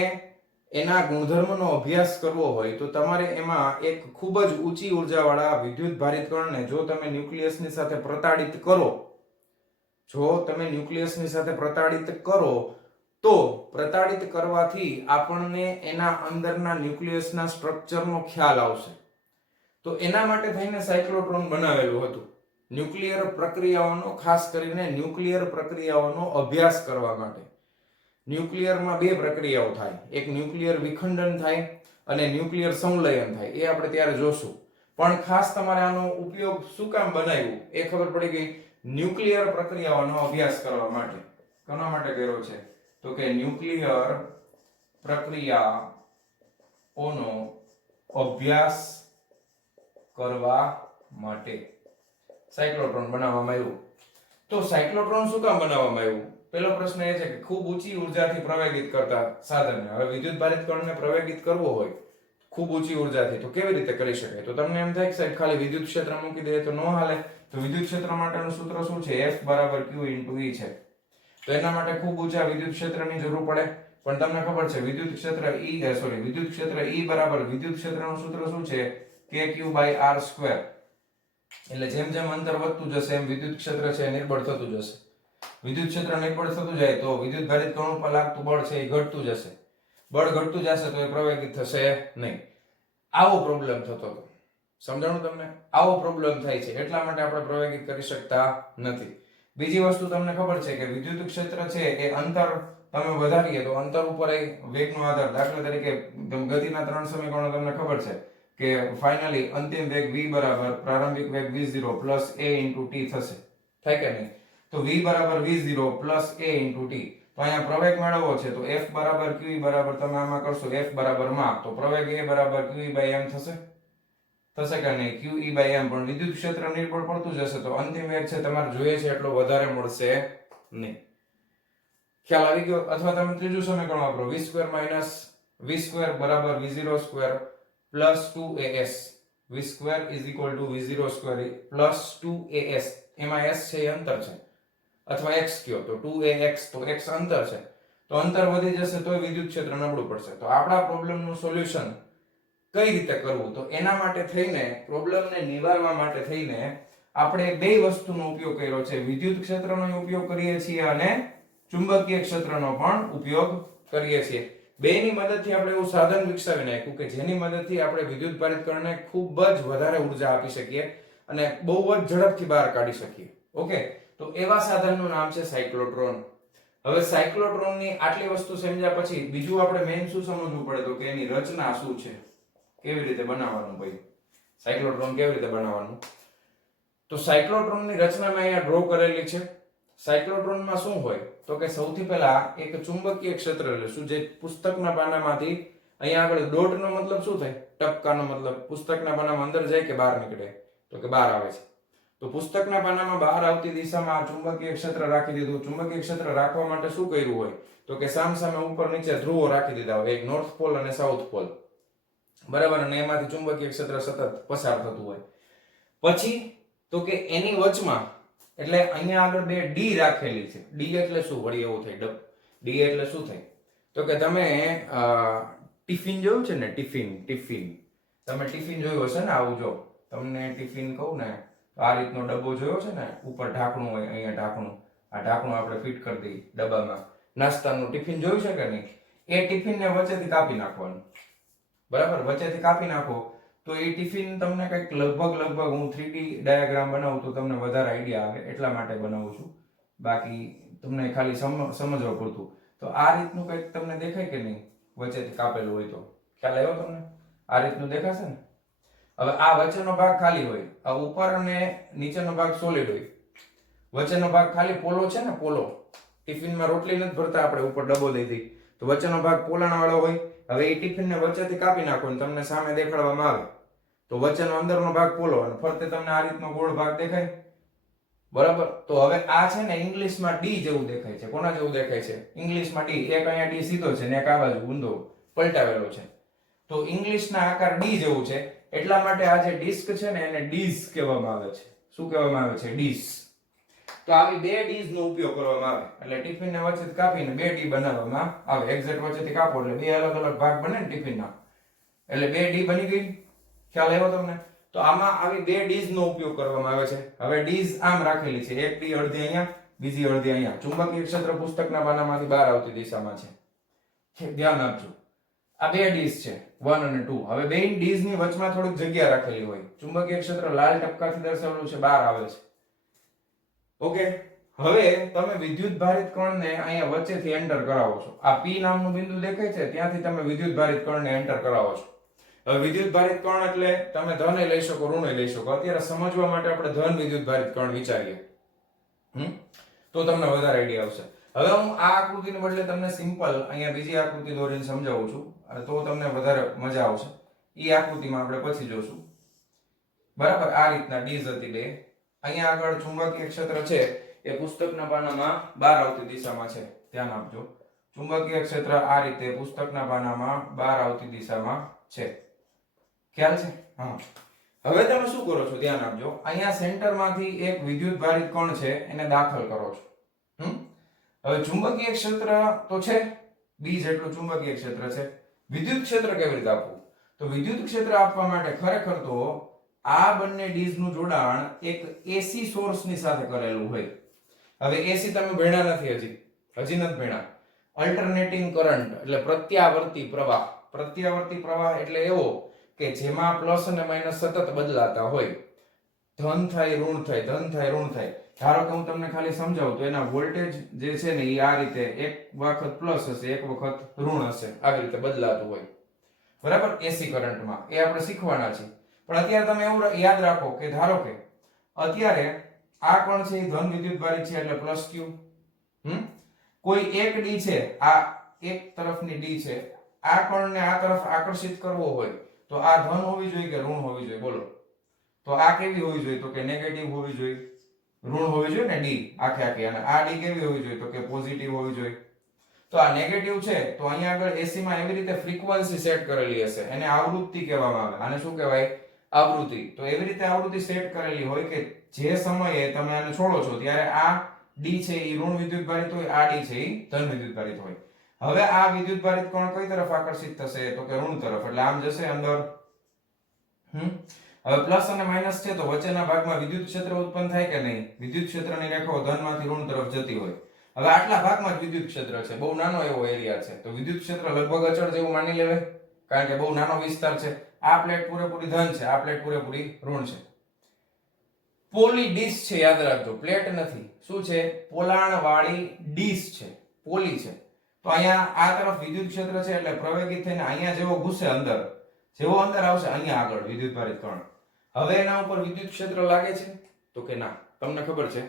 એના ગુણધર્મનો અભ્યાસ કરવો હોય તો તમારે એમાં એક ખૂબ જ ઊંચી ઉર્જાવાળા વિદ્યુત ભારિત કણને જો તમે ન્યુક્લિયસની સાથે પ્રતાડિત કરો, તો પ્રતાડિત કરવાથી આપણને એના અંદરના ન્યુક્લિયસના સ્ટ્રક્ચરનો ખ્યાલ આવશે. તો એના માટે થઈને સાયક્લોટ્રોન બનાવેલું હતું. ન્યુક્લિયર પ્રક્રિયાઓનો, ખાસ કરીને ન્યુક્લિયર પ્રક્રિયાઓનો અભ્યાસ કરવા માટે. ન્યુક્લિયરમાં બે પ્રક્રિયાઓ થાય, એક ન્યુક્લિયર વિખંડન થાય અને ન્યુક્લિયર સંલયન થાય. એ આપણે ત્યારે જોશું. પણ ખાસ તમારે આનો ઉપયોગ શું કામ બનાવ્યું એ ખબર પડી ગઈ. ન્યુક્લિયર પ્રક્રિયાઓનો અભ્યાસ કરવા માટે. કોના માટે કર્યો છે? તો કે ન્યુક્લિયર પ્રક્રિયાઓનો અભ્યાસ કરવા માટે સાયક્લોટ્રોન બનાવવામાં આવ્યું. તો સાયક્લોટ્રોન શું કામ બનાવવામાં આવ્યું? પહેલો પ્રશ્ન એ છે કે ખૂબ ઊંચી ઉર્જાથી પ્રવેગિત કરતા સાધનને. હવે વિદ્યુત ભારિત કણને પ્રવેગિત કરવો હોય ખૂબ ઊંચી ઉર્જાથી, તો કેવી રીતે કરી શકાય? તો તમને એમ થાય કે સાહેબ ખાલી વિદ્યુત ક્ષેત્ર મૂકી દઈએ તો ન હાલે. તો વિદ્યુત ક્ષેત્ર માટેનું સૂત્ર શું છે? F = Q * E છે. તો એના માટે ખૂબ ઊંચા વિદ્યુત ક્ષેત્રની જરૂર પડે. પણ તમને ખબર છે વિદ્યુત ક્ષેત્ર વિદ્યુત ક્ષેત્ર E બરાબર, વિદ્યુત ક્ષેત્રનું સૂત્ર શું છે? KQ/R². એટલે જેમ જેમ અંતર વધતું જશે એમ વિદ્યુત ક્ષેત્ર છે નિર્બળ થતું જશે. વિદ્યુત ક્ષેત્ર નિર્બળ થતું જાય તો વિદ્યુત ભારિત કણો પર લાગતું બળ છે એ ઘટતું જશે. બળ ઘટતું જશે તો એ પ્રવેગિત થશે નહીં. આવો પ્રોબ્લેમ થતો હતો. સમજાણું તમને? આવો પ્રોબ્લેમ થાય છે, એટલા માટે આપણે પ્રવેગિત કરી શકતા નથી. બીજી વસ્તુ તમને ખબર છે કે વિદ્યુત ક્ષેત્ર છે એ અંતર તમે વધારીએ તો અંતર ઉપર વેગનો આધાર. દાખલા તરીકે ગતિના 3 સમીકરણો તમને ખબર છે કે ફાઇનલી અંતિમ વેગ v બરાબર પ્રારંભિક વેગ v0 પ્લસ a * t થશે. થાય કે નહીં? તો v બરાબર v0 પ્લસ a * t. તો અહીંયા પ્રવેગ મેળવવો છે તો F બરાબર Q બરાબર, તમે આમાં કરશો F બરાબર માપ, તો પ્રવેગ A બરાબર QE/m થશે. થશે કે નહીં? QE/m. પણ વિદ્યુત ક્ષેત્ર નિર્બળ પડતું જશે તો અંતિમ વેગ છે તમારે જોઈએ છે એટલો વધારે મળશે નહીં. ખ્યાલ આવી ગયો? અથવા તમે ત્રીજું સમીકરણ વાપરો, v² - v² બરાબર v02 plus 2as. v square is equal to v0 square plus 2as, એમાં s છે એ અંતર છે, અથવા x કયો તો 2ax, તો x અંતર છે, તો અંતર વધી જશે તોય વિદ્યુત ક્ષેત્ર નબળું પડશે. તો આપણા પ્રોબ્લેમનું સોલ્યુશન કઈ રીતે કરવું, તો એના માટે થઈને, પ્રોબ્લેમને નિવારવા માટે થઈને આપણે બે વસ્તુનો ઉપયોગ કર્યો છે. વિદ્યુત ક્ષેત્રનો ઉપયોગ કરીએ છીએ અને ચુંબકીય ક્ષેત્રનો પણ ઉપયોગ કરીએ છીએ. બેની મદદથી આપણે એવું સાધન વિકસાવી નાખ્યું કે જેની મદદથી આપણે વિદ્યુત ભારિત કણને ખૂબ જ વધારે ઉર્જા આપી શકીએ અને બહુ જ ઝડપથી બહાર કાઢી શકીએ. ઓકે, તો એવા સાધનનું નામ છે સાયક્લોટ્રોન. હવે સાયક્લોટ્રોનની આટલી વસ્તુ સમજ્યા પછી બીજું આપણે મેઇન શું સમજવું પડે, તો કે એની રચના શું છે, કેવી રીતે બનાવવાનું. ભાઈ સાયક્લોટ્રોન કેવી રીતે બનાવવાનું, તો સાયક્લોટ્રોનની રચના મેં અહીંયા ડ્રો કરેલી છે. સાયક્લોટ્રોનમાં શું હોય, તો કે સૌથી પહેલા એક ચુંબકીય ક્ષેત્ર લેશું, જે પુસ્તકના પાનામાંથી અહીંયા આગળ ડોટનો મતલબ શું થાય, ટપકાનો મતલબ પુસ્તકના પાનામાં અંદર જાય કે બહાર નીકળે, તો કે બહાર આવે છે. તો પુસ્તકના પાનામાં બહાર આવતી દિશામાં ચુંબકીય ક્ષેત્ર રાખી દીધું. ચુંબકીય ક્ષેત્ર રાખવા માટે શું કર્યું હોય, તો કે સામસામે ઉપર નીચે ધ્રુવો રાખી દીધા હોય, એક નોર્થ પોલ અને સાઉથ પોલ, બરાબર, અને એમાંથી ચુંબકીય ક્ષેત્ર સતત પસાર થતું હોય. પછી તો કે એની વચમાં, એટલે અહીંયા આગળ બે ડી રાખેલી છે. ડી એટલે શું, વળી એવું થાય ડી એટલે શું થાય, તો કે તમે ટિફિન જોયું છે ને, ટિફિન તમે ટિફિન જોયું હશે ને, આવું જો તમને ટિફિન કહું ને, આ રીતનો ડબ્બો જોયો છે ને, ઉપર ઢાંકણું હોય, અહીંયા ઢાંકણું, આ ઢાંકણું આપણે ફિટ કરી દઈએ ડબ્બામાં, નાસ્તાનું ટિફિન જોયું છે કે નહીં, એ ટિફિનને વચ્ચેથી કાપી નાખવાનું, બરાબર, વચ્ચેથી કાપી નાખો તો એ ટિફિન તમને કંઈક લગભગ હું 3D ડાયાગ્રામ બનાવું તો તમને વધારે આઈડિયા આવે એટલા માટે બનાવું છું, બાકી તમને ખાલી સમજવા પૂરતું. તો આ રીતનું કંઈક તમને દેખાય કે નહીં, વચ્ચેથી કાપેલું હોય તો ખ્યાલ આવ્યો તમને, આ રીતનું દેખાશે ને. હવે આ વચ્ચેનો ભાગ ખાલી હોય, આ ઉપર અને નીચેનો ભાગ સોલિડ હોય, વચ્ચેનો ભાગ ખાલી પોલો છે ને, પોલો, ટિફિનમાં રોટલી નથી ભરતા આપણે, ઉપર ડબ્બો દઈ દઈ, તો વચ્ચેનો ભાગ પોલાણ વાળો હોય. હવે એ ટિફિનને વચ્ચેથી કાપી નાખો અને તમને સામે દેખાડવામાં આવે તો વચ્ચેનો અંદરનો ભાગ પોલો અને ફરતે તમને આ રીતનો ગોળ ભાગ દેખાય, બરાબર. તો હવે આ છે ને ઇંગ્લિશમાં ડી જેવું દેખાય છે. કોના જેવું દેખાય છે, ઇંગ્લિશમાં ડી. એક અહીંયા ડી સીધો છે ને એક આ બાજુ ઊંધો પલટાવેલો છે, તો ઇંગ્લિશના આકાર ડી જેવું છે. એટલા માટે આ જે ડિસ્ક છે ને એને ડીઝ કહેવામાં આવે છે. શું કહેવામાં આવે છે, ડીઝ. તો આવી બે ડીઝ નો ઉપયોગ કરવામાં આવે, એટલે ટિફિનને વચ્ચેથી કાપીને બે ડી બનાવવામાં આવે. એક્ઝેક્ટ વચ્ચેથી કાપો એટલે બે અલગ અલગ ભાગ બને ને ટિફિનના, એટલે બે ડી બની ગઈ. ખ્યાલ આવ્યો તમને. તો આમાં આવી બે ડીઝ નો ઉપયોગ કરવામાં આવે છે. હવે ડીઝ આમ રાખેલી છે, એક ડી અડધી અહીંયા, બીજી અડધી અહીંયા. ચુંબકીય ક્ષેત્ર પુસ્તકના પાનામાંથી બહાર આવતી દિશામાં છે, ધ્યાન આપજો. આ બે ડીઝ છે 1 અને 2. હવે બે ડીઝ ની વચમાં થોડીક જગ્યા રાખેલી હોય. ચુંબકીય ક્ષેત્ર લાલ ટપકાથી દર્શાવેલું છે, બહાર આવે છે. ઓકે, હવે તમે વિદ્યુત ભારિત કણને અહીંયા વચ્ચેથી એન્ટર કરાવો છો. આ P નામનું બિંદુ દેખાય છે, ત્યાંથી તમે વિદ્યુત ભારિત કણને એન્ટર કરાવો છો. હવે વિદ્યુત ભારિત કણ એટલે તમે ધન લઈ શકો, ઋણ લઈ શકો. અત્યારે સમજવા માટે આપણે ધન વિદ્યુત ભારિત કણ વિચારીએ, તો તમને વધારે આઈડિયા આવશે. હવે હું આ આકૃતિને બદલે તમને સિમ્પલ અહીંયા બીજી આકૃતિ દોરીને સમજાવું છું, તો તમને વધારે મજા આવશે. એ આકૃતિમાં આપણે પછી જોશું, બરાબર. આ રીતના ડીઝ હતી બે. અહીંયા આગળ ચુંબકીય ક્ષેત્ર છે એ પુસ્તકના પાનામાં બહાર આવતી દિશામાં છે, ધ્યાન આપજો. ચુંબકીય ક્ષેત્ર આ રીતે પુસ્તકના પાનામાં બહાર આવતી દિશામાં છે, ખ્યાલ છે? હા. હવે તમે શું કરો છો, ધ્યાન આપજો. અહીંયા સેન્ટરમાંથી એક વિદ્યુત ભારિત કણ છે એને દાખલ કરો છો. હવે ચુંબકીય ક્ષેત્ર તો છે, B જેટલું ચુંબકીય ક્ષેત્ર છે. વિદ્યુત ક્ષેત્ર કેવી રીતે આપવું, તો વિદ્યુત ક્ષેત્ર આપવા માટે ખરેખર તો આ બંને ડીઝ નું જોડાણ એક એસી સોર્સ ની સાથે કરેલું હોય. હવે એસી તમે ભણ્યા નથી, હજી નથી ભણ્યા. અલ્ટરનેટિંગ કરંટ એટલે પ્રત્યાવર્તી પ્રવાહ. પ્રત્યાવર્તી પ્રવાહ એટલે એવો કે જેમાં પ્લસ અને માઇનસ સતત બદલાતા હોય, ધન થાય ઋણ થાય, ધન થાય ઋણ થાય. ધારો કે હું તમને ખાલી સમજાવું તો એના વોલ્ટેજ જે છે ને એ આ રીતે એક વખત પ્લસ હશે, એક વખત ઋણ હશે, આવી રીતે બદલાતું હોય, બરાબર. એસી કરંટમાં એ આપણે શીખવાના છે. પણ અત્યારે તમે એવું યાદ રાખો કે ધારો કે અત્યારે આ કણ છે એ ધન વિદ્યુત ભારિત છે એટલે પ્લસ ક્યુ. કોઈ એક ડી છે, આ એક તરફની ડી છે, આ કણને આ તરફ આકર્ષિત કરવો હોય તો આ ધન હોવી જોઈએ કે ઋણ હોવી જોઈએ, બોલો. તો આ કેવી હોવી જોઈએ, તો કે નેગેટિવ હોવી જોઈએ, ઋણ હોવી જોઈએ ને ડી આખે આખી. અને આ ડી કેવી હોવી જોઈએ, તો કે પોઝિટિવ હોવી જોઈએ. તો આ નેગેટિવ છે તો અહીંયા આગળ એસી માં એવી રીતે ફ્રીક્વન્સી સેટ કરેલી હશે, એને આવૃત્તિ કહેવામાં આવે. આને શું કહેવાય, આવૃત્તિ. તો એવી રીતે આવૃત્તિ સેટ કરેલી હોય કે જે સમયે તમે આને છોડો છો ત્યારે આ ડી છે એ ઋણ વિદ્યુતભારિત હોય, આ ડી છે એ ધન વિદ્યુતભારિત હોય. હવે આ વિદ્યુતભારિત કોણ કઈ તરફ આકર્ષિત થશે? તો કે ઋણ તરફ. એટલે આમ જશે અંદર. હવે પ્લસ અને માઈનસ છે તો વચ્ચેના ભાગમાં વિદ્યુત ક્ષેત્ર ઉત્પન્ન થાય કે નહીં? વિદ્યુત ક્ષેત્રની રેખાઓ ધનમાંથી ઋણ તરફ જતી હોય. હવે આટલા ભાગમાં જ વિદ્યુત ક્ષેત્ર છે, બહુ નાનો એવો એરિયા છે, તો વિદ્યુત ક્ષેત્ર લગભગ અચળ જેવું માની લેવાય, કારણ કે બહુ નાનો વિસ્તાર છે. આ પ્લેટ પૂરેપૂરી ધન છે, આ પ્લેટ પૂરેપૂરી ઋણ છે. પોલી ડીશ છે, યાદ રાખજો, પ્લેટ નથી. શું છે? પોલાણ વાળી ડીશ છે, પોલી છે. તો અહીંયા આ તરફ વિદ્યુત ક્ષેત્ર છે એટલે પ્રવેગિત થઈને અહીંયા જેવો ઘૂસે અંદર, જેવો અંદર આવશે અહીંયા આગળ વિદ્યુતભારિત કણ. હવે એના ઉપર વિદ્યુત ક્ષેત્ર લાગે છે? તો કે ના. તમને ખબર છે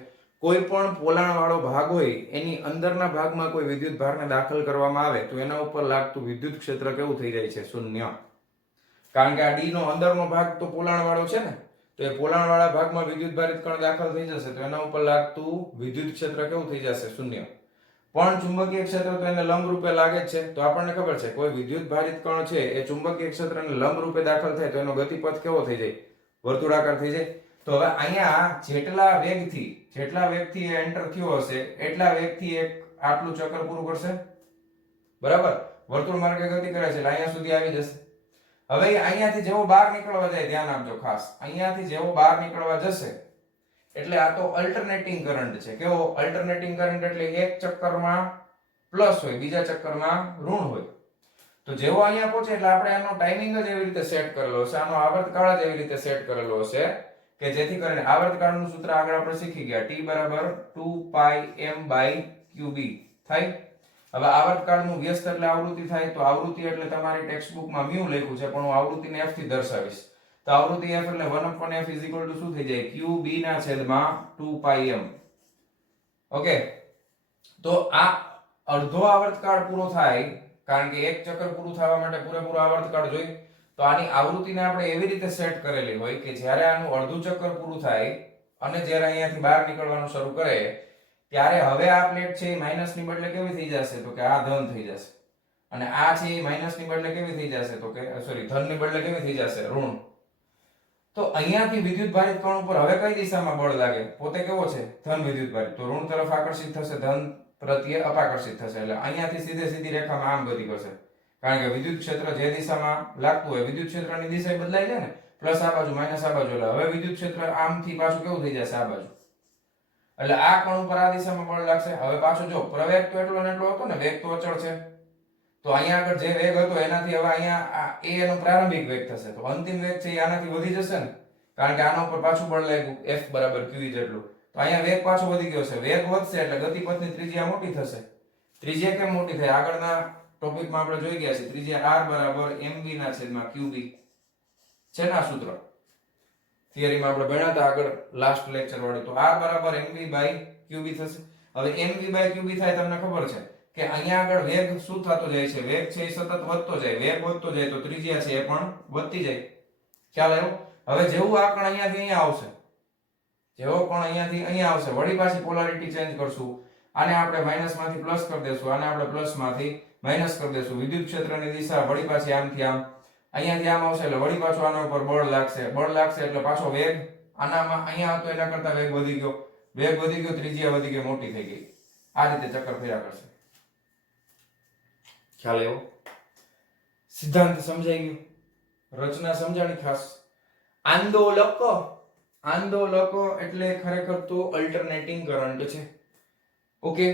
કોઈ પણ પોલાણ વાળો ભાગ હોય એની અંદરના ભાગમાં કોઈ વિદ્યુત ભારને દાખલ કરવામાં આવે તો એના ઉપર લાગતું વિદ્યુત ક્ષેત્ર કેવું થઈ જાય છે? શૂન્ય. કારણ કે આ ડી નો અંદરનો ભાગ તો પોલાણ વાળો છે ને, તો એ પોલાણ વાળા ભાગમાં વિદ્યુત ભારિત કણ દાખલ થઈ જશે તો એના ઉપર લાગતું વિદ્યુત ક્ષેત્ર કેવું થઈ જશે? શૂન્ય. પણ ચુંબકીય ક્ષેત્ર તો એને લંબ રૂપે લાગે જ છે. તો આપણને ખબર છે કોઈ વિદ્યુત ભારિત કણ છે એ ચુંબકીય ક્ષેત્રને લંબ રૂપે દાખલ થાય તો એનો ગતિપથ કેવો થઈ જાય? વર્તુળાકાર થઈ જાય. તો હવે અહીંયા જેટલા વેગથી એ એન્ટર થયો હશે એટલા વેગથી એક આટલું ચક્ર પૂરું કરશે, બરાબર? વર્તુળ માર્ગે ગતિ કરે છે એટલે અહીંયા સુધી આવી જશે. હવે અહીંયાથી જેવો બહાર નીકળવા જાય, ધ્યાન આપજો ખાસ, અહીંયાથી જેવો બહાર નીકળવા જશે એટલે આ તો અલ્ટરનેટિંગ કરંટ છે. કેવો અલ્ટરનેટિંગ કરંટ? એટલે એક ચક્કરમાં પ્લસ હોય, બીજા ચક્કરમાં ઋણ હોય. તો જેવો અહીંયા પહોંચે એટલે આપણે આનો ટાઈમિંગ જ એવી રીતે સેટ કરેલો હશે, આનો આવર્તકાળ જ એવી રીતે સેટ કરેલો હશે કે જેથી કરીને આવર્તકાળનું સૂત્ર આગળ આપણે શીખી ગયા, T બરાબર 2πm/qb થાય. હવે આવર્તકાળનું વ્યસ્ત એટલે આવૃત્તિ થાય, તો આવૃત્તિ એટલે તમારી ટેક્સ્ટ બુકમાં મ્યુ લખ્યું છે પણ હું આવૃત્તિને f થી દર્શાવીશ. તો આવૃત્તિ f એટલે 1/f = શું થઈ જાય? qb ના છેદમાં 2πm. ઓકે, તો આ અડધો આવર્તકાળ પૂરો થાય, કારણ કે એક ચક્કર પૂરું થવા માટે પૂરેપૂરો આવર્તકાળ જોઈએ. તો આની આવૃત્તિને આપણે એવી રીતે સેટ કરેલી હોય કે જ્યારે આનું અડધું ચક્કર પૂરું થાય અને જ્યારે અહીંયાથી બહાર નીકળવાનું શરૂ કરે ત્યારે હવે આ પ્લેટ છે એ માઈનસ ની બદલે કેવી થઈ જશે? તો કે આ ધન થઈ જશે. અને આ છે એ માઈનસ ની બદલે કેવી થઈ જશે? તો કે સોરી, ધન ની બદલે કેવી થઈ જશે? ઋણ. તો અહીંયાથી વિદ્યુત ભારિત કણ ઉપર હવે કઈ દિશામાં બળ લાગે? પોતે કેવો છે? ધન વિદ્યુત ભારિત. તો ઋણ તરફ આકર્ષિત થશે, ધન પ્રત્યે અપાકર્ષિત થશે. એટલે અહીંયાથી સીધી રેખામાં આમ ગતિ કરશે, કારણ કે વિદ્યુત ક્ષેત્ર જે દિશામાં લાગતું હોય, વિદ્યુત ક્ષેત્રની દિશા બદલાય છે ને, પ્લસ આ બાજુ માઈનસ આ બાજુ, એટલે હવે વિદ્યુત ક્ષેત્ર આમથી પાછું કેવું થઈ જશે? આ બાજુ. એટલે આ કણ ઉપર આ દિશામાં બળ લાગશે. હવે પાછું જો પ્રવેગ તો એટલો ને એટલો હતો ને, વેગ તો અચળ છે, તો અહીંયા આગળ જે વેગ હતો એનાથી હવે અહીંયા એ એનો પ્રારંભિક વેગ થશે, તો અંતિમ વેગ છે એ આનાથી વધી જશે ને, કારણ કે આના ઉપર પાછું બળ લાગ્યું F બરાબર q જેટલું. તો અહીંયા વેગ પાછો વધી ગયો છે, વેગ વધશે એટલે ગતિપથની ત્રિજ્યા મોટી થશે. ત્રિજ્યા કેમ મોટી થાય? આગળના ટોપિકમાં આપણે જોઈ ગયા છે, ત્રિજ્યા r બરાબર mv ના છેદમાં qb છે ને આ સૂત્ર થિયરીમાં આપણે ભણ્યા હતા આગળ લાસ્ટ લેક્ચર વાળું. તો r બરાબર mv/qb થશે. હવે mv/qb થાય તમને ખબર છે કે અહીંયા આગળ વેગ શું થતો જાય છે? વેગ છે એ સતત વધતો જાય, વેગ વધતો જાય તો ત્રિજ્યા છે એ પણ વધતી જાય. ખ્યાલ આવ્યો? હવે જેવું આ કણ અહીંયાથી અહીંયા આવશે, જેવો કણ અહીંયાથી અહીંયા આવશે, વળી પાછી પોલારિટી ચેન્જ કરશું, આને આપણે માઈનસ માંથી પ્લસ કરી દેશું, આને આપણે પ્લસ માંથી માઈનસ કરી દેશું. વિદ્યુત ક્ષેત્રની દિશા વળી પાછી આમથી આમ, અહીંયાથી આમ આવશે એટલે વળી પાછું આના ઉપર બળ લાગશે એટલે પાછો વેગ આનામાં અહીંયા હતો એના કરતા વેગ વધી ગયો, ત્રિજ્યા વધી ગઈ, મોટી થઈ ગઈ. આ રીતે ચક્કર ફર્યા કરશે. ખ્યાલ આવ્યો? સિદ્ધાંત સમજાઈ ગયો? રચના સમજાણી ખાસ? આંદોલકો એટલે ખરેખર તો અલ્ટરનેટિંગ કરંટ છે. ઓકે,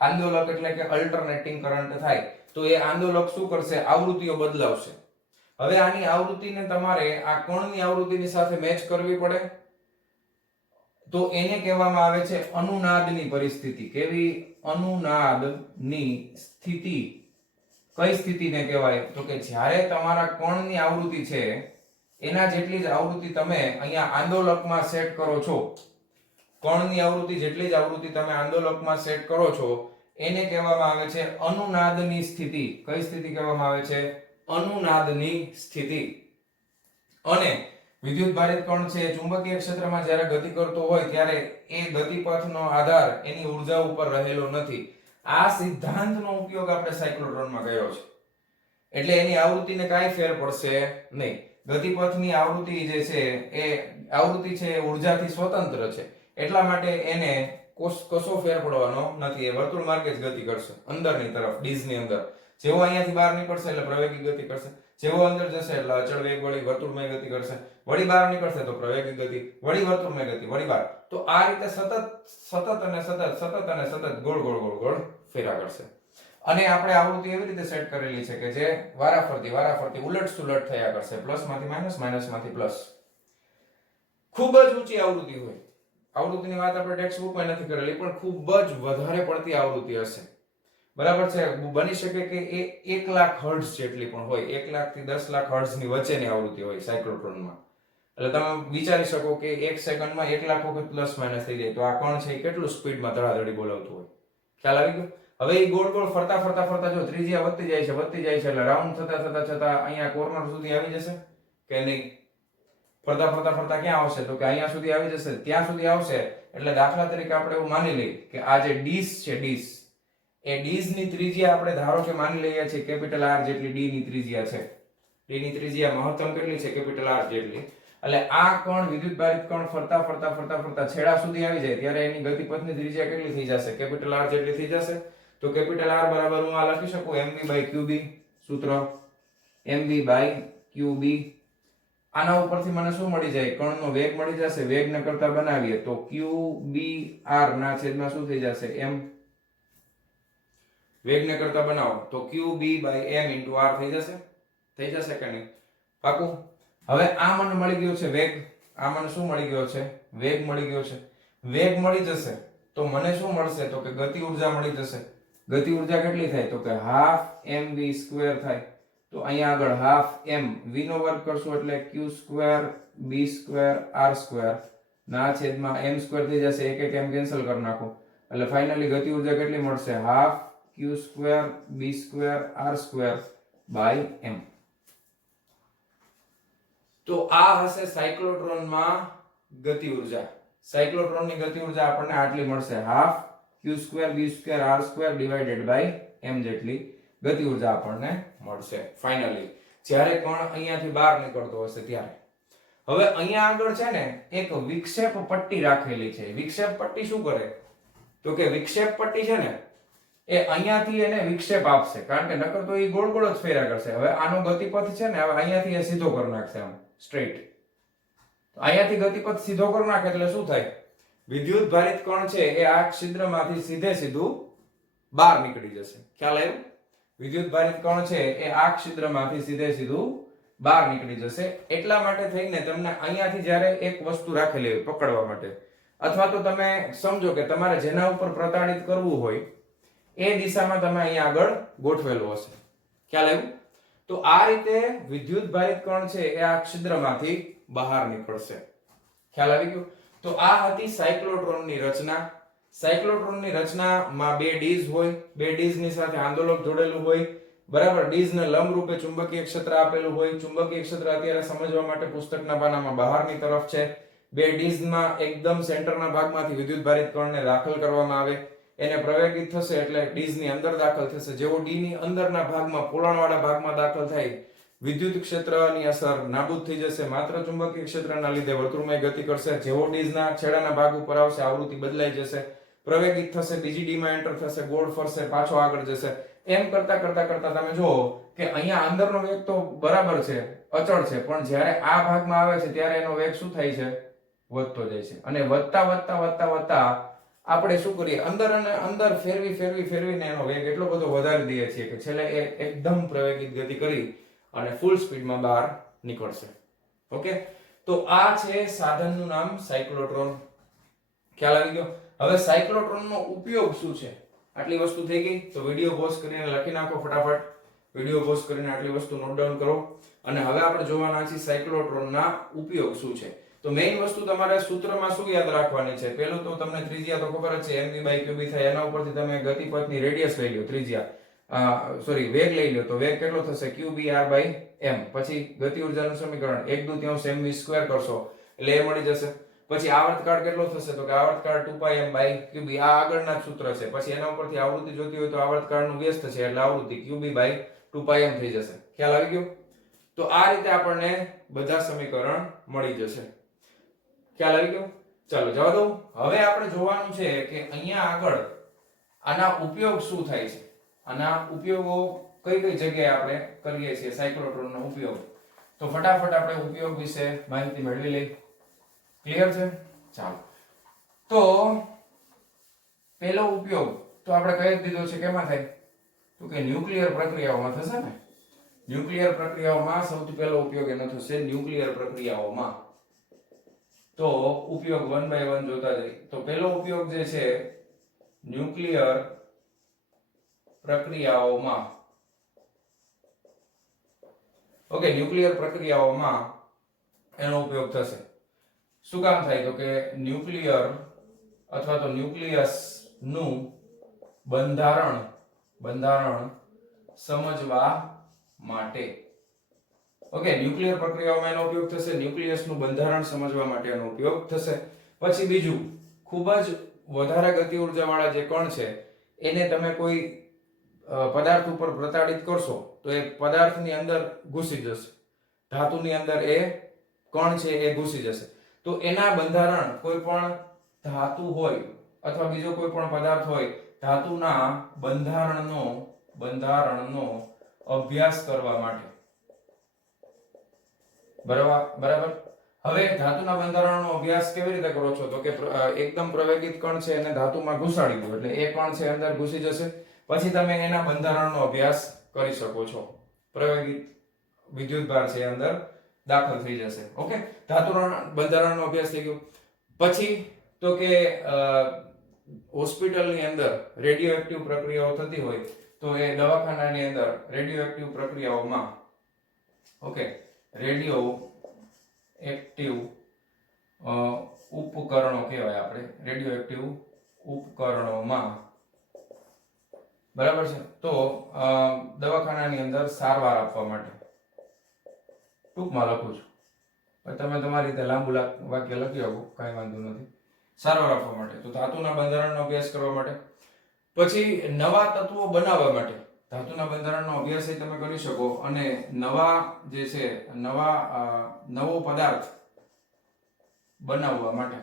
આંદોલક એટલે કે અલ્ટરનેટિંગ કરંટ થાય તો એ આંદોલક શું કરશે? આવૃત્તિઓ બદલાવશે. હવે આની આવૃત્તિને તમારે આ કોણની આવૃત્તિની સાથે મેચ કરવી પડે, તો એને કહેવામાં આવે છે અનુનાદની પરિસ્થિતિ. કેવી? અનુનાદની સ્થિતિ. કઈ સ્થિતિને કહેવાય? તો કે જ્યારે તમારા કોણની આવૃત્તિ છે એના જેટલી જ આવૃત્તિ તમે અહીંયા આંદોલકમાં સેટ કરો છો, કોણની આવૃત્તિ જેટલી જ આવૃત્તિ તમે આંદોલકમાં સેટ કરો છો એને કહેવામાં આવે છે અનુનાદની સ્થિતિ. કઈ સ્થિતિ કહેવામાં આવે છે? અનુનાદની સ્થિતિ. અને વિદ્યુત ભારિત કણ છે ચુંબકીય ક્ષેત્રમાં જ્યારે ગતિ કરતો હોય ત્યારે એ ગતિપથનો આધાર એની ઊર્જા ઉપર રહેલો નથી. આ સિદ્ધાંતનો ઉપયોગ આપણે સાયક્લોટ્રોનમાં કર્યો છે, એટલે એની આવૃત્તિને કાંઈ ફેર પડશે નહીં. ગતિપથની આવૃત્તિ જે છે એ આવૃત્તિ છે એ ઉર્જાથી સ્વતંત્ર છે, એટલા માટે એને કશો ફેર પડવાનો નથી. એ વર્તુળ માર્ગે જ ગતિ કરશે અંદરની તરફ, ડીઝની અંદર. જેવો અહીંયાથી બહાર નીકળશે એટલે પ્રવેગી ગતિ કરશે, જેવો અંદર જશે એટલે અચળ વેગ વળી વર્તુળમય ગતિ કરશે, વળી બહાર નીકળશે તો પ્રવેગી ગતિ, વળી વર્તુળમય ગતિ, વળી બહાર. તો આ રીતે સતત અને સતત ગોળ ગોળ ગોળ ગોળ ફેરા કરશે. અને આપણે આવૃત્તિ એવી રીતે સેટ કરેલી છે કે જે વારાફરતી ઉલટ સુલટ થયા કરશે, પ્લસ માંથી માઇનસ, માઇનસ માંથી પ્લસ. ખૂબ જ ઊંચી આવૃત્તિ હોય, આવૃત્તિની વાત આપણે ટેક્સ્ટ બુકમાં નથી કરેલી, પણ ખૂબ જ વધારે પડતી આવૃત્તિ હશે, બરાબર છે. બની શકે કે એ 1 લાખ હર્ટ્ઝ જેટલી પણ હોય, 1 લાખ થી 10 લાખ હર્ટ્ઝ ની વચ્ચેની આવૃત્તિ હોય સાયક્લોટ્રોનમાં. એટલે તમે વિચારી શકો કે 1 સેકન્ડમાં 1 લાખ વખત પ્લસ માઇનસ થઈ જાય તો આ કણ છે એ કેટલું સ્પીડમાં ધડાધડી બોલાવતું હોય. ખ્યાલ આવી ગયો? હવે એ ગોળ ગોળ ફરતા જો ત્રિજ્યા વધતી જાય છે એટલે રાઉન્ડ થતા અહીંયા કોર્નર સુધી આવી જશે કે નહીં? ફરતા ક્યાં આવશે? તો કે અહીંયા સુધી આવી જશે, ત્યાં સુધી આવશે. એટલે દાખલા તરીકે આપણે એવું માની લઈએ કે આ જે ડીશ છે, એ ડીશ ની ત્રિજ્યા આપણે ધારો કે માની લઈએ છીએ કેપિટલ R જેટલી ડી ની ત્રિજ્યા છે. ડી ની ત્રિજ્યા મહત્તમ કેટલી છે? કેપિટલ R જેટલી. એટલે આ કણ વિદ્યુત ભારિત કણ ફરતા છેડા સુધી આવી જાય ત્યારે એની ગતિપથની ત્રિજ્યા કેટલી થઈ જશે? કેપિટલ R જેટલી થઈ જશે. તો કેપિટલ R બરાબર હું આ લખી શકું mv/qb, સૂત્ર mv/qb. આના ઉપરથી મને શું મળી જાય? કણનો વેગ મળી જશે. વેગને કરતા બનાવીએ તો qbr ના છેદમાં શું થઈ જશે? m. વેગને કરતા બનાવો તો qb/m * r થઈ જશે. થઈ જશે કે નહીં? પાકું? હવે આ મને મળી ગયો છે વેગ, આ મને શું મળી ગયો છે? વેગ મળી ગયો છે. વેગ મળી જશે તો મને શું મળશે? તો કે ગતિ ઊર્જા મળી જશે. ગતિ ઊર્જા કેટલી થાય? તો કે ½ mv² થાય. તો અહીંયા આગળ ½ m, v નો વર્ગ કરશું એટલે q² b² r² ના છેદમાં m² થઈ જશે. એક m કેન્સલ કરી નાખો એટલે ફાઇનલી ગતિ ઊર્જા કેટલી મળશે? ½ q² b² r² / m. તો આ હશે સાયક્લોટ્રોનમાં ગતિ ઊર્જા. સાયક્લોટ્રોનની ગતિ ઊર્જા આપણને આટલી મળશે, ½ q² b² r² / m જેટલી ગતિ ઊર્જા આપણને મળશે ફાઇનલી, જ્યારે કણ અહીંયાથી બહાર નીકળતો હશે ત્યારે. હવે અહીંયા આગળ છે ને એક વિક્ષેપ પટ્ટી રાખેલી છે. વિક્ષેપ પટ્ટી શું કરે? તો કે વિક્ષેપ પટ્ટી છે ને એ અહીંયાથી એને વિક્ષેપ આપશે, કારણ કે નકર તો એ ગોળ ગોળ જ ફેર્યા કરશે. હવે આનો ગતિપથ છે ને હવે અહીંયાથી એ સીધો કરી નાખશે, આમ સ્ટ્રેટ. અહીંયાથી ગતિપથ સીધો કરી નાખે એટલે શું થાય? વિદ્યુત ભારિત કણ છે એ આ છિદ્રમાંથી સીધું બહાર નીકળી જશે. ખ્યાલ આવ્યો? વિદ્યુત ભારિત કણ છે એ આ છિદ્રમાંથી સીધું બહાર નીકળી જશે. એટલા માટે થઈને તમને અહીંયાથી જ્યારે એક વસ્તુ રાખેલી હોય પકડવા માટે, અથવા તો તમે સમજો કે તમારે જેના ઉપર પ્રતાડિત કરવું હોય એ દિશામાં તમે અહીંયા આગળ ગોઠવેલું હશે. ખ્યાલ આવ્યો? તો આ રીતે વિદ્યુત ભારિત કણ છે એ આ છિદ્રમાંથી બહાર નીકળશે. ખ્યાલ આવી ગયો? તો આ હતી સાયક્લોટ્રોનની રચના. સાયક્લોટ્રોનની રચનામાં બે ડીઝ હોય, બે ડીઝની સાથે આંદોલક જોડેલું હોય, બરાબર. ડીઝને લંબ રૂપે ચુંબકીય ક્ષેત્ર આપેલું હોય. ચુંબકીય ક્ષેત્ર અત્યારે સમજવા માટે પુસ્તકના પાનામાં બહારની તરફ છે. બે ડીઝમાં એકદમ સેન્ટરના ભાગમાંથી વિદ્યુત ભારિત કણને દાખલ કરવામાં આવે, એને પ્રવેગિત થશે એટલે ડીઝની અંદર દાખલ થશે. જેવો ડી ની અંદરના ભાગમાં પોલાણવાળા ભાગમાં દાખલ થાય, વિદ્યુત ક્ષેત્રની અસર નાબૂદ થઈ જશે. માત્ર ચુંબકીય ક્ષેત્રના લીધે વર્તુળમય ગતિ કરશે. જેવો ડીઝના છેડાના ભાગ ઉપર આવશે આવૃત્તિ બદલાઈ જશે, પ્રવેગિત થશે, બીજી ડીમાં એન્ટર થશે, ગોળ ફરશે, પાછો આગળ જશે. એમ કરતા તમે જુઓ કે અહીંયા અંદરનો વેગ તો બરાબર છે, અચળ છે, પણ જ્યારે આ ભાગમાં આવે છે ત્યારે એનો વેગ શું થાય છે? વધતો જાય છે. અને વધતા આપણે શું કરીએ? અંદર અને અંદર ફેરવીને એનો વેગ એટલો બધો વધારી દઈએ છીએ કે છેલ્લે એ એકદમ પ્રવેગિત ગતિ કરી અને ફૂલ સ્પીડમાં બહાર નીકળશે. ઓકે, તો આ છે સાધનનું નામ સાયક્લોટ્રોન. ખ્યાલ આવી ગયો? હવે સાયક્લોટ્રોનનો ઉપયોગ શું છે? આટલી વસ્તુ થઈ ગઈ તો વિડિયો પોઝ કરીને લખી નાખો ફટાફટ. વિડિયો પોઝ કરીને આટલી વસ્તુ નોટ ડાઉન કરો. અને હવે આપણે જોવાના છે સાયક્લોટ્રોનના ઉપયોગ શું છે. તો મેઇન વસ્તુ તમારે સૂત્રમાં શું યાદ રાખવાની છે? પહેલું તો તમને ત્રિજ્યા તો ખબર જ છે, mv/qb થાય. એના ઉપરથી તમે ગતિપથની રેડિયસ લઈ લો, ત્રિજ્યા વેગ લઈ લો તો વેગ કેટલો થશે? qbr/m. પછી ગતિ ઊર્જાનું સમીકરણ 1/2 mv² કરશો એટલે એ મળી જશે. પછી આવર્તકાળ કેટલો થશે? તો કે આવર્તકાળ 2πm/qb. આ આગળના જ સૂત્ર છે. પછી એના ઉપરથી આવૃત્તિ જોતી હોય તો આવર્તકાળનું વ્યસ્ત છે એટલે આવૃત્તિ qb/2πm થઈ જશે. ખ્યાલ આવી ગયો? તો તો આ રીતે આપણને બધા સમીકરણ મળી જશે. ખ્યાલ આવી ગયો? ચાલો જવા દો. હવે આપણે જોવાનું છે કે અહીંયા આગળ આના ઉપયોગ શું થાય છે, આના ઉપયોગો કઈ કઈ જગ્યાએ આપણે કરીએ છીએ સાયક્લોટ્રોનનો ઉપયોગ. તો ફટાફટ આપણે ઉપયોગ વિશે માહિતી મેળવી લઈએ. ક્લિયર છે? ચાલો. તો પહેલો ઉપયોગ તો આપણે કહી દીધો છે કેમાં થાય, તો કે ન્યુક્લિયર પ્રક્રિયાઓમાં થશે ને. ન્યુક્લિયર પ્રક્રિયાઓમાં સૌથી પહેલો ઉપયોગ એનો થશે ન્યુક્લિયર પ્રક્રિયાઓમાં. તો ઉપયોગ 1 by 1 જોતા જઈએ. તો પહેલો ઉપયોગ જે છે ન્યુક્લિયર પ્રક્રિયાઓમાં. ઓકે, ન્યુક્લિયર પ્રક્રિયાઓમાં એનો ઉપયોગ થશે. શું કામ થાય, તો કે ન્યુક્લિયર અથવા તો ન્યુક્લિયસ નું બંધારણ સમજવા માટે. ઓકે, ન્યુક્લિયર પ્રક્રિયાઓમાં એનો ઉપયોગ થશે. ન્યુક્લિયસ નું બંધારણ સમજવા માટે એનો ઉપયોગ થશે. પછી બીજું, ખૂબ જ વધારે ગતિ ઉર્જા વાળા જે કણ છે એને તમે કોઈ પદાર્થ ઉપર પ્રતાડિત કરશો તો એ પદાર્થની અંદર ઘૂસી જશે, ધાતુની અંદર એ કણ છે એ ઘૂસી જશે. તો એના બંધારણ, કોઈ પણ ધાતુ હોય અથવા બીજો કોઈ પણ પદાર્થ હોય, ધાતુના બંધારણનો અભ્યાસ કરવા માટે. બરાબર. હવે ધાતુના બંધારણનો અભ્યાસ કેવી રીતે કરો છો, તો કે એકદમ પ્રવેગિત કણ છે એને ધાતુમાં ઘુસાડી દો એટલે એ કણ છે અંદર ઘૂસી જશે. પછી તમે એના બંધારણનો અભ્યાસ કરી શકો છો. પ્રવેગિત વિદ્યુતભાર છે અંદર દાખલ થઈ જશે. ઓકે, ધાતુના બંધારણનો અભ્યાસ થઈ ગયો. પછી તો કે હોસ્પિટલની અંદર રેડિયો એક્ટિવ પ્રક્રિયાઓ થતી હોય તો એ દવાખાનાની અંદર રેડિયો એક્ટિવ પ્રક્રિયાઓમાં, ઓકે, રેડિયો એક્ટિવ ઉપકરણો કહેવાય આપણે, રેડિયો એક્ટિવ ઉપકરણોમાં. બરાબર છે. તો દવાખાનાની અંદર સારવાર આપવા માટે, ટૂંકમાં લખું છું, તમે તમારી રીતે લાંબુ વાક્ય લખી આપો, કાંઈ વાંધો નથી. સારવાર આપવા માટે, તો ધાતુના બંધારણનો અભ્યાસ કરવા માટે. પછી નવા તત્વો બનાવવા માટે ધાતુના બંધારણનો અભ્યાસ તમે કરી શકો, અને નવા જે છે નવો પદાર્થ બનાવવા માટે.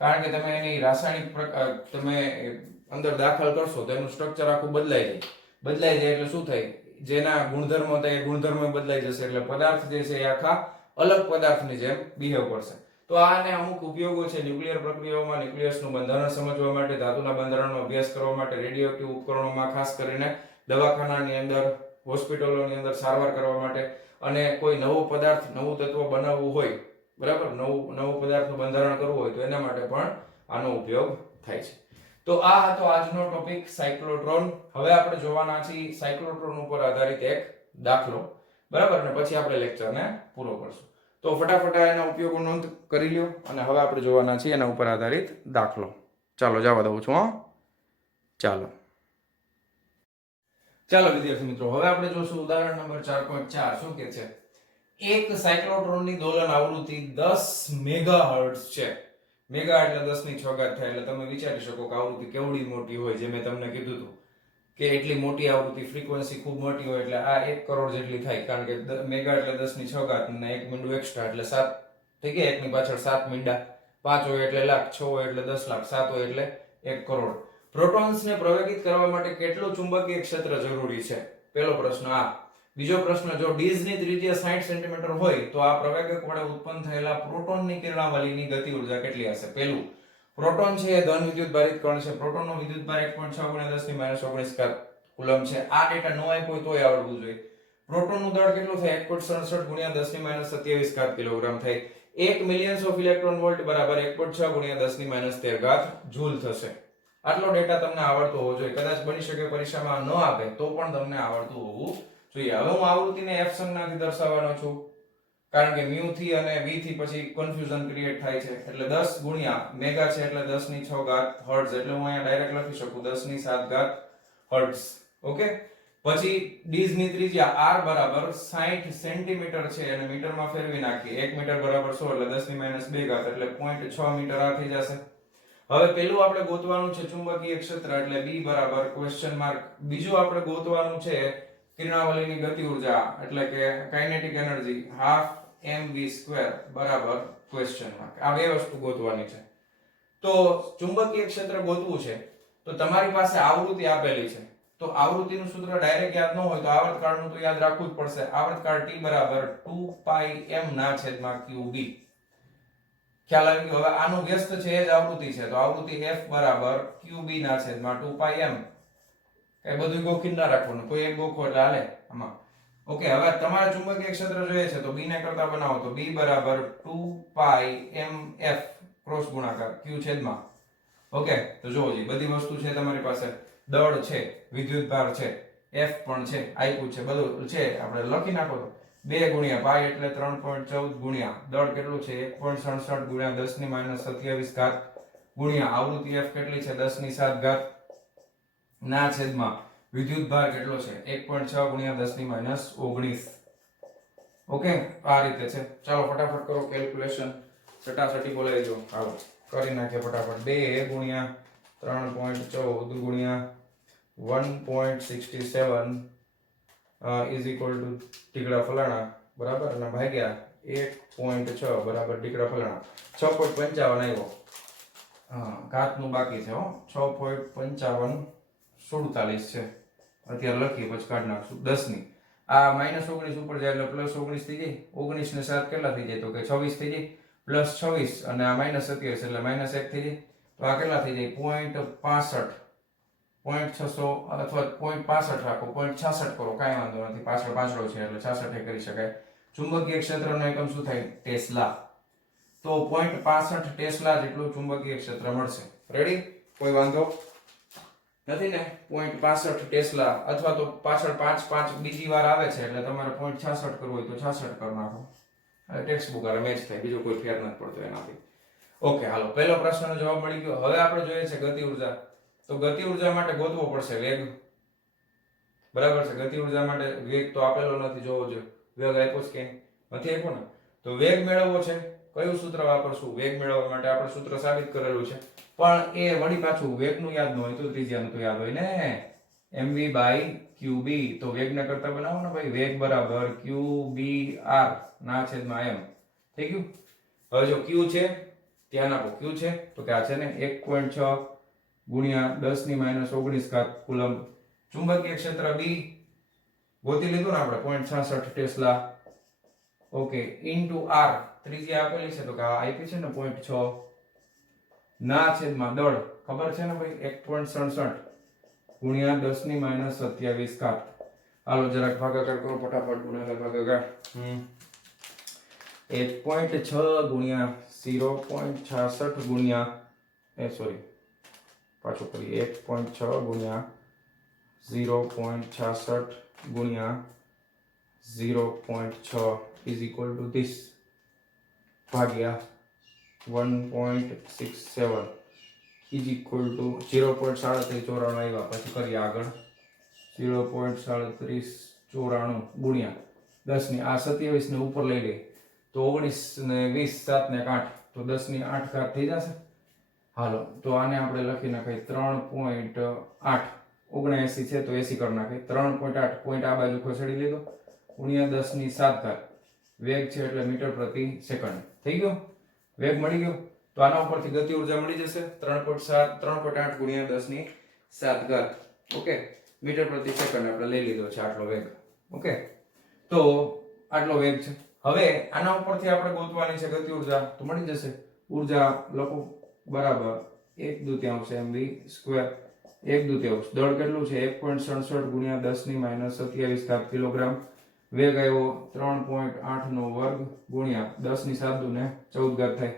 કારણ કે તમે એની રાસાયણિક તમે અંદર દાખલ કરશો તો એનું સ્ટ્રક્ચર આખું બદલાઈ જાય એટલે શું થાય, જેના ગુણધર્મો હતા એ ગુણધર્મો બદલાઈ જશે એટલે પદાર્થ જે છે એ આખા અલગ પદાર્થની જેમ બિહેવ કરશે. તો આને અમુક ઉપયોગો છે ન્યુક્લિયર પ્રક્રિયાઓમાં. ન્યુક્લિયસનું બંધારણ સમજવા માટે, ધાતુના બંધારણનો અભ્યાસ કરવા માટે, રેડિયોએક્ટિવ ઉપકરણોમાં, ખાસ કરીને દવાખાનાની અંદર, હોસ્પિટલોની અંદર સારવાર કરવા માટે, અને કોઈ નવો પદાર્થ, નવું તત્વ બનાવવું હોય, બરાબર, નવું પદાર્થનું બંધારણ કરવું હોય તો એના માટે પણ આનો ઉપયોગ થાય છે. તો આ હતો આજનો ટોપિક સાયક્લોટ્રોન. હવે આપણે જોવાના છીએ સાયક્લોટ્રોન ઉપર આધારિત એક દાખલો, બરાબર, અને પછી આપણે લેક્ચરને પૂરો કરશું. તો ફટાફટ એના ઉપયોગો નોંધ કરી લ્યો, અને હવે આપણે જોવાના છીએ એના ઉપર આધારિત દાખલો. ચાલો જવા દઉં છું. ચાલો વિદ્યાર્થી મિત્રો, હવે આપણે જોશું ઉદાહરણ નંબર 4.4. શું કે છે, એક સાયક્લોટ્રોનની દોલન આવૃત્તિ 10 મેગાહર્ટ્ઝ છે. મેગા એટલે 10 ની 6 ઘાત થાય, એટલે તમે વિચારી શકો કે આવૃત્તિ કેવડી મોટી હોય. જે મેં તમને કીધું હતું કે એટલી મોટી આવૃત્તિ, ફ્રીક્વન્સી ખૂબ મોટી હોય એટલે આ 1 કરોડ જેટલી થાય. કારણ કે મેગા એટલે 10 ની 6 ઘાત અને 1 મીંડું એક્સ્ટ્રા એટલે 7 થઈ ગયા. 1 ની પાછળ 7 મીંડા, 5 હોય એટલે લાખ, 6 હોય એટલે 10 લાખ, 7 હોય એટલે 1 કરોડ. પ્રોટોન્સને પ્રવેગિત કરવા માટે કેટલું ચુંબકીય ક્ષેત્ર જરૂરી છે? પહેલો પ્રશ્ન આ. બીજો પ્રશ્ન, જો ડીઝની ત્રિજ્યા 60 સેન્ટીમીટર હોય તો આ પ્રવેગક વડે ઉત્પન્ન થયેલા પ્રોટોનની કિરણાવલીની ગતિ ઉર્જા કેટલી હશે? પહેલું, પ્રોટોન છે એ ધન વિદ્યુતભારિત કણ છે. પ્રોટોનનો વિદ્યુતભાર 1.6 × 10⁻⁻⁴ કુલમ છે. આ ડેટા ન આપ્યો હોય તોય આવડવું જોઈએ. પ્રોટોનનું દળ કેટલું થાય? 1.67 × 10⁻27 કિલોગ્રામ થાય. 1 મિલિયન્સ ઓફ ઇલેક્ટ્રોન વોલ્ટ બરાબર 1.6 × 10⁻13 જૂલ થશે. આટલો ડેટા તમને આવડતો હોવો જોઈએ. કદાચ બની શકે પરીક્ષામાં ન આપે તો પણ તમને આવડતું હોવું જોઈએ. હવે હું આવૃત્તિને f સંજ્ઞાથી દર્શાવવાનો છું, કારણ કે મ્યુ થી અને v થી પછી કન્ફ્યુઝન ક્રિએટ થાય છે. એટલે 10 ગુણ્યા મેગા છે એટલે 10 ની 6 ઘાત હર્ટ્ઝ, એટલે હું અહીંયા ડાયરેક્ટ લખી શકું 10 ની 7 ઘાત હર્ટ્ઝ. ઓકે, પછી ડીઝ ની ત્રિજ્યા r બરાબર 60 સેન્ટીમીટર છે અને મીટરમાં ફેરવી નાખીએ. 1 મીટર બરાબર 100 એટલે 10 ની -2 ઘાત એટલે 0.6 મીટર આ થઈ જશે. હવે પેલું આપણે ગોતવાનું છે ચુંબકીય ક્ષેત્ર એટલે B બરાબર ક્વેશ્ચન માર્ક. બીજું આપણે ગોતવાનું છે કિરણાવલીની ગતિ ઉર્જા એટલે કે કાઇનેટિક એનર્જી હાફ mv² બરાબર ક્વેશ્ચન માર્ક. આ બે વસ્તુ ગોતવાની છે. તો ચુંબકીય ક્ષેત્ર ગોતવું છે તો તમારી પાસે આવૃત્તિ આપેલી છે. તો આવૃત્તિનું સૂત્ર ડાયરેક્ટ યાદ ન હોય તો આવર્તકાળનું તો યાદ રાખવું જ પડશે. આવર્તકાળ T બરાબર 2πm ના છેદમાં qb. ખ્યાલ આવી ગયો? હવે આનું વ્યસ્ત છે એ જ આવૃત્તિ છે તો આવૃત્તિ f બરાબર qb ના છેદમાં 2πm. કઈ બધું ગોખી ના રાખવાનું, કોઈ એક ગોખો એટલે હાલે આમાં. ઓકે, હવે તમારે ચુંબકીય ક્ષેત્ર જોઈએ છે તો b ને કરતા બનાવો તો b બરાબર 2πmf ક્રોસ ગુણાકાર q છેદમાં. ઓકે, તો જોવો જી બધી વસ્તુ છે તમારી પાસે. દળ છે, વિદ્યુતભાર છે, f પણ છે, આપ્યું છે, બધું છે. આપણે લખી નાખો તો 2 ગુણ્યા પાઈ એટલે 3.14 ગુણ્યા દળ કેટલું છે 1.67 ગુણ્યા 10 ની -27 ઘાત ગુણ્યા આવૃત્તિ f કેટલી છે 10 ની 7 ઘાત ના છેદમાં વિદ્યુતભાર કેટલો છે 1.6 ગુણ્યા 10 ની -19. ઓકે, આ રીતે છે. ચાલો ફટાફટ કરો કેલ્ક્યુલેશન. સટાસટી બોલાવી દો. હાલો કરી નાખીએ ફટાફટ. 2 ગુણ્યા 3.14 ગુણ્યા 1.67 ઇઝ ઇક્વલ ટુ ટીકડા ફલાણા બરાબર અને ભાગ્યા 1.6 બરાબર ટીકડા ફલાણા 6.55 આવ્યો. ઘાતનું બાકી છે હો. 6.55 છે અત્યારે લખીએ પછી કાઢી નાખશું 10 ની. આ -19 ઉપર જાય એટલે +19 થઈ જાય. 19 ને 7 કેટલા થઈ જાય તો કે 26 થઈ જાય. +26 અને આ -27 એટલે -1 થઈ જાય. તો આ કેટલા થઈ જાય 0.65 0.600 અથવા 0.65 રાખો 0.66 કરો કાંઈ વાંધો નથી. પાછળ પાછળ છે એટલે 66 કરી શકાય. ચુંબકીય ક્ષેત્રનો એકમ શું થાય ટેસ્લા. તો 0.65 ટેસ્લા જેટલું ચુંબકીય ક્ષેત્ર મળશે. રેડી? કોઈ વાંધો નથી ને? 0.65 ટેસ્લા અથવા તો પાછળ 5 બીજી વાર આવે છે એટલે તમારે 0.66 કરવું હોય તો 66 કરી નાખો. ટેક્સ્ટ બુક આરે મેચ થાય, બીજો કોઈ ફેર નથી પડતો એનાથી. ઓકે, હાલો પહેલો પ્રશ્નનો જવાબ મળી ગયો. હવે આપણે જોઈએ છે ગતિ ઉર્જા. તો ગતિ ઉર્જા માટે ગોતવો પડશે વેગ. બરાબર છે? ગતિ ઉર્જા માટે વેગ તો આપેલો નથી, જોવો જોઈએ. વેગ આપ્યો છે કે નથી આપ્યો ને? તો વેગ મેળવવો છે. કયું સૂત્ર વાપરશું વેગ મેળવવા માટે? આપણે સૂત્ર સાબિત કરેલું છે પણ એ વળી પાછું વેગનું યાદ ન હોય તો ત્રિજ્યાનું તો યાદ હોય ને. mv/qb. તો વેગને કરતા બનાવો ને ભાઈ. વેગ બરાબર qbr ના છેદમાં m. થઈ ગયું? હવે જો q છે ધ્યાન આપો. q છે તો કે આ છે ને 1.6 ગુણ્યા 10 ની -19 ઘાત કુલમ્બ. ચુંબકીય ક્ષેત્ર b ગોતી લીધું ને આપણે 0.66 ટેસ્લા. ઓકે, ઇન્ટુ r ત્રિજ્યા આપેલી છે તો કે આ આપી છે ને 0.6 ના છેદમાં દળ ખબર છે ને ભાઈ 1.67 ગુણ્યા 10 ની -27 ઘાત. હાલો જરાક ભાગાકાર કરો ફટાફટ. ગુણાકાર ભાગાકાર 1.6 ગુણ્યા 0.66 ગુણ્યા પાછું કરીએ 1.6 ગુણ્યા 0.66 ગુણ્યા 0.6 ઇઝ ઇક્વલ ટુ ધીસ ભાગ્યા 1.67 ઇઝ ઇક્વલ ટુ 0.3794 આવ્યા. પછી કરીએ આગળ 0.3794 ગુણ્યા 10 ની આ 27 ને ઉપર લઈ લઈએ તો 19 ને 20 7 ને 8 તો 10 ની 8 ઘાત થઈ જશે. હાલો તો આને આપણે લખી નાખીએ 3.8 79 છે તો 80 કરી નાખીએ. 3.8 પોઈન્ટ આ બાજુ ખસેડી લીધો ગુણ્યા 10 ની 7 ઘાત. વેગ છે એટલે મીટર પ્રતિ સેકન્ડ. થઈ ગયો? વેગ મળી ગયો. તો આના ઉપરથી ગતિ ઉર્જા મળી જશે 3.8 ગુણ્યા 10 ની 7 ઘાત. ઓકે, મીટર પ્રતિ સેકન્ડ આપણે લઈ લીધો છે આટલો વેગ. ઓકે, તો આટલો વેગ છે. હવે આના ઉપરથી આપણે ગોતવાની છે ગતિ ઉર્જા તો મળી જશે. ઉર્જા લખો બરાબર 1/2 mv². 1/2 દળ કેટલું છે 1.67 ગુણ્યા 10 ની -27 ઘાત કિલોગ્રામ. વેગ આવ્યો 3.8 નો વર્ગ ગુણ્યા 10 ની 7 ને 14 ઘાત થાય.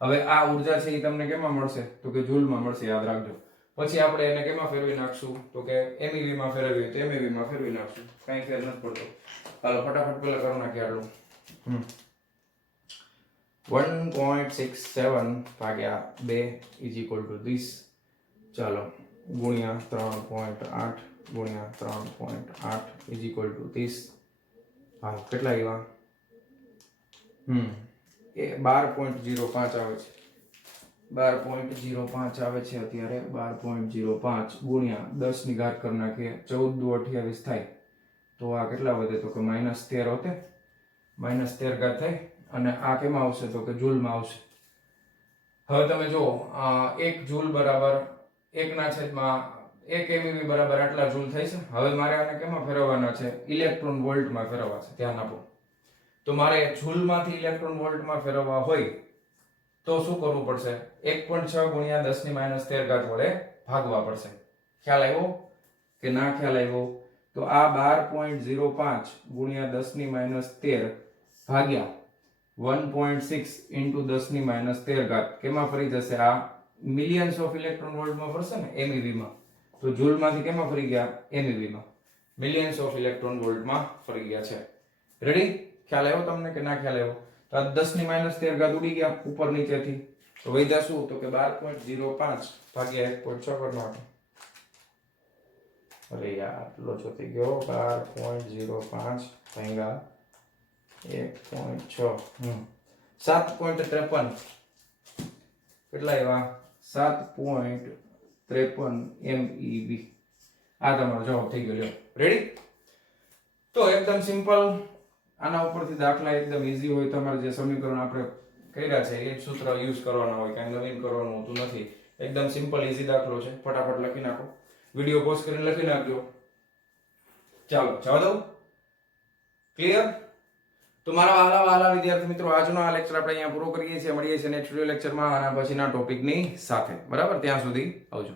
હવે આ ઉર્જા છે એ તમને કેમાં મળશે તો કે જૂલમાં મળશે, યાદ રાખજો. પછી આપણે એને કેમાં ફેરવી નાખશું તો કે MeV માં ફેરવીએ તો MeV માં ફેરવી નાખશું. કઈ ફેર નથી પડતો. હાલો ફટાફટ પેલા કરી નાખીએ આટલું. 1.67 ભાગ્યા 2 ઇઝ ઇક્વલ ટુ ધીસ. ચાલો ગુણ્યા 3.8 ગુણ્યા 3.8 ઇઝ ઇક્વલ ટુ ધીસ. હા કેટલા આવ્યા? એ 12.05 આવે છે. 12.05 આવે છે અત્યારે. 12.05 ગુણ્યા 10 ની ઘાત કરી નાખીએ 14 દુ 28 થાય તો આ કેટલા વધે તો કે -13 હોતે, -13 ઘાત થાય અને આ કેમાં આવશે તો કે જૂલમાં આવશે. હવે તમે જુઓ 1 જૂલ બરાબર 1 MeV બરાબર આટલા જૂલ થાય છે. હવે મારે આને કેમાં ફેરવવાના છે? ઇલેક્ટ્રોન વોલ્ટમાં ફેરવવા છે. ધ્યાન આપો. તો મારે જૂલમાંથી ઇલેક્ટ્રોન વોલ્ટમાં ફેરવવા હોય તો શું કરવું પડશે? 1.6 ગુણ્યા 10 - 13 ઘાત વડે ભાગવા પડશે. ખ્યાલ આવ્યો કે ના ખ્યાલ આવ્યો? તો આ 12.05 ગુણ્યા 10 - 13 ભાગ્યા 1.6 into 10 - 13 ઘાત કેમાં ફરી જશે? આ મિલિયન્સ ઓફ ઇલેક્ટ્રોન વોલ્ટમાં ફરશે ને, MeV માં. તો જૂલ માંથી કેમાં ફરી ગયા? MeV માં. મિલિયન્સ ઓફ ઇલેક્ટ્રોન વોલ્ટમાં ફરી ગયા છે. રેડી? ખ્યાલ આવ્યો તમને કે ના ખ્યાલ આવ્યો? તો આ 10 - 13 ઘાત ઉડી ગયા ઉપર નીચેથી. તો વધ્યા શું? તો કે 12.05 ભાગ્યા 1.6 કરી નાખો. અરે યાર આટલો જો થઈ ગયો. 12.05 ભાગ્યા 1.6 7.53 કેટલા આવ્યા? 7.53 MeV. આ તમારો જવાબ થઈ ગયો. લ્યો રેડી? તો એકદમ સિમ્પલ. આના ઉપરથી દાખલા એકદમ ઈઝી હોય. તમારે જે સમીકરણ આપણે કર્યા છે એ જ સૂત્ર યુઝ કરવાના હોય, કાંઈ નવીન કરવાનું હોતું નથી. એકદમ સિમ્પલ ઈઝી દાખલો છે. ફટાફટ લખી નાખો. વિડીયો પોઝ કરીને લખી નાખજો. ચાલો જવા દઉં. ક્લિયર? તો મારા વહાલા વિદ્યાર્થી મિત્રો, આજનો આ લેક્ચર આપણે અહીંયા પૂરો કરીએ છીએ. મળીએ છીએ નેક્સ્ટ વિડિયો લેક્ચરમાં આના પછીના ટોપિકની સાથે. બરાબર? ત્યાં સુધી આવજો.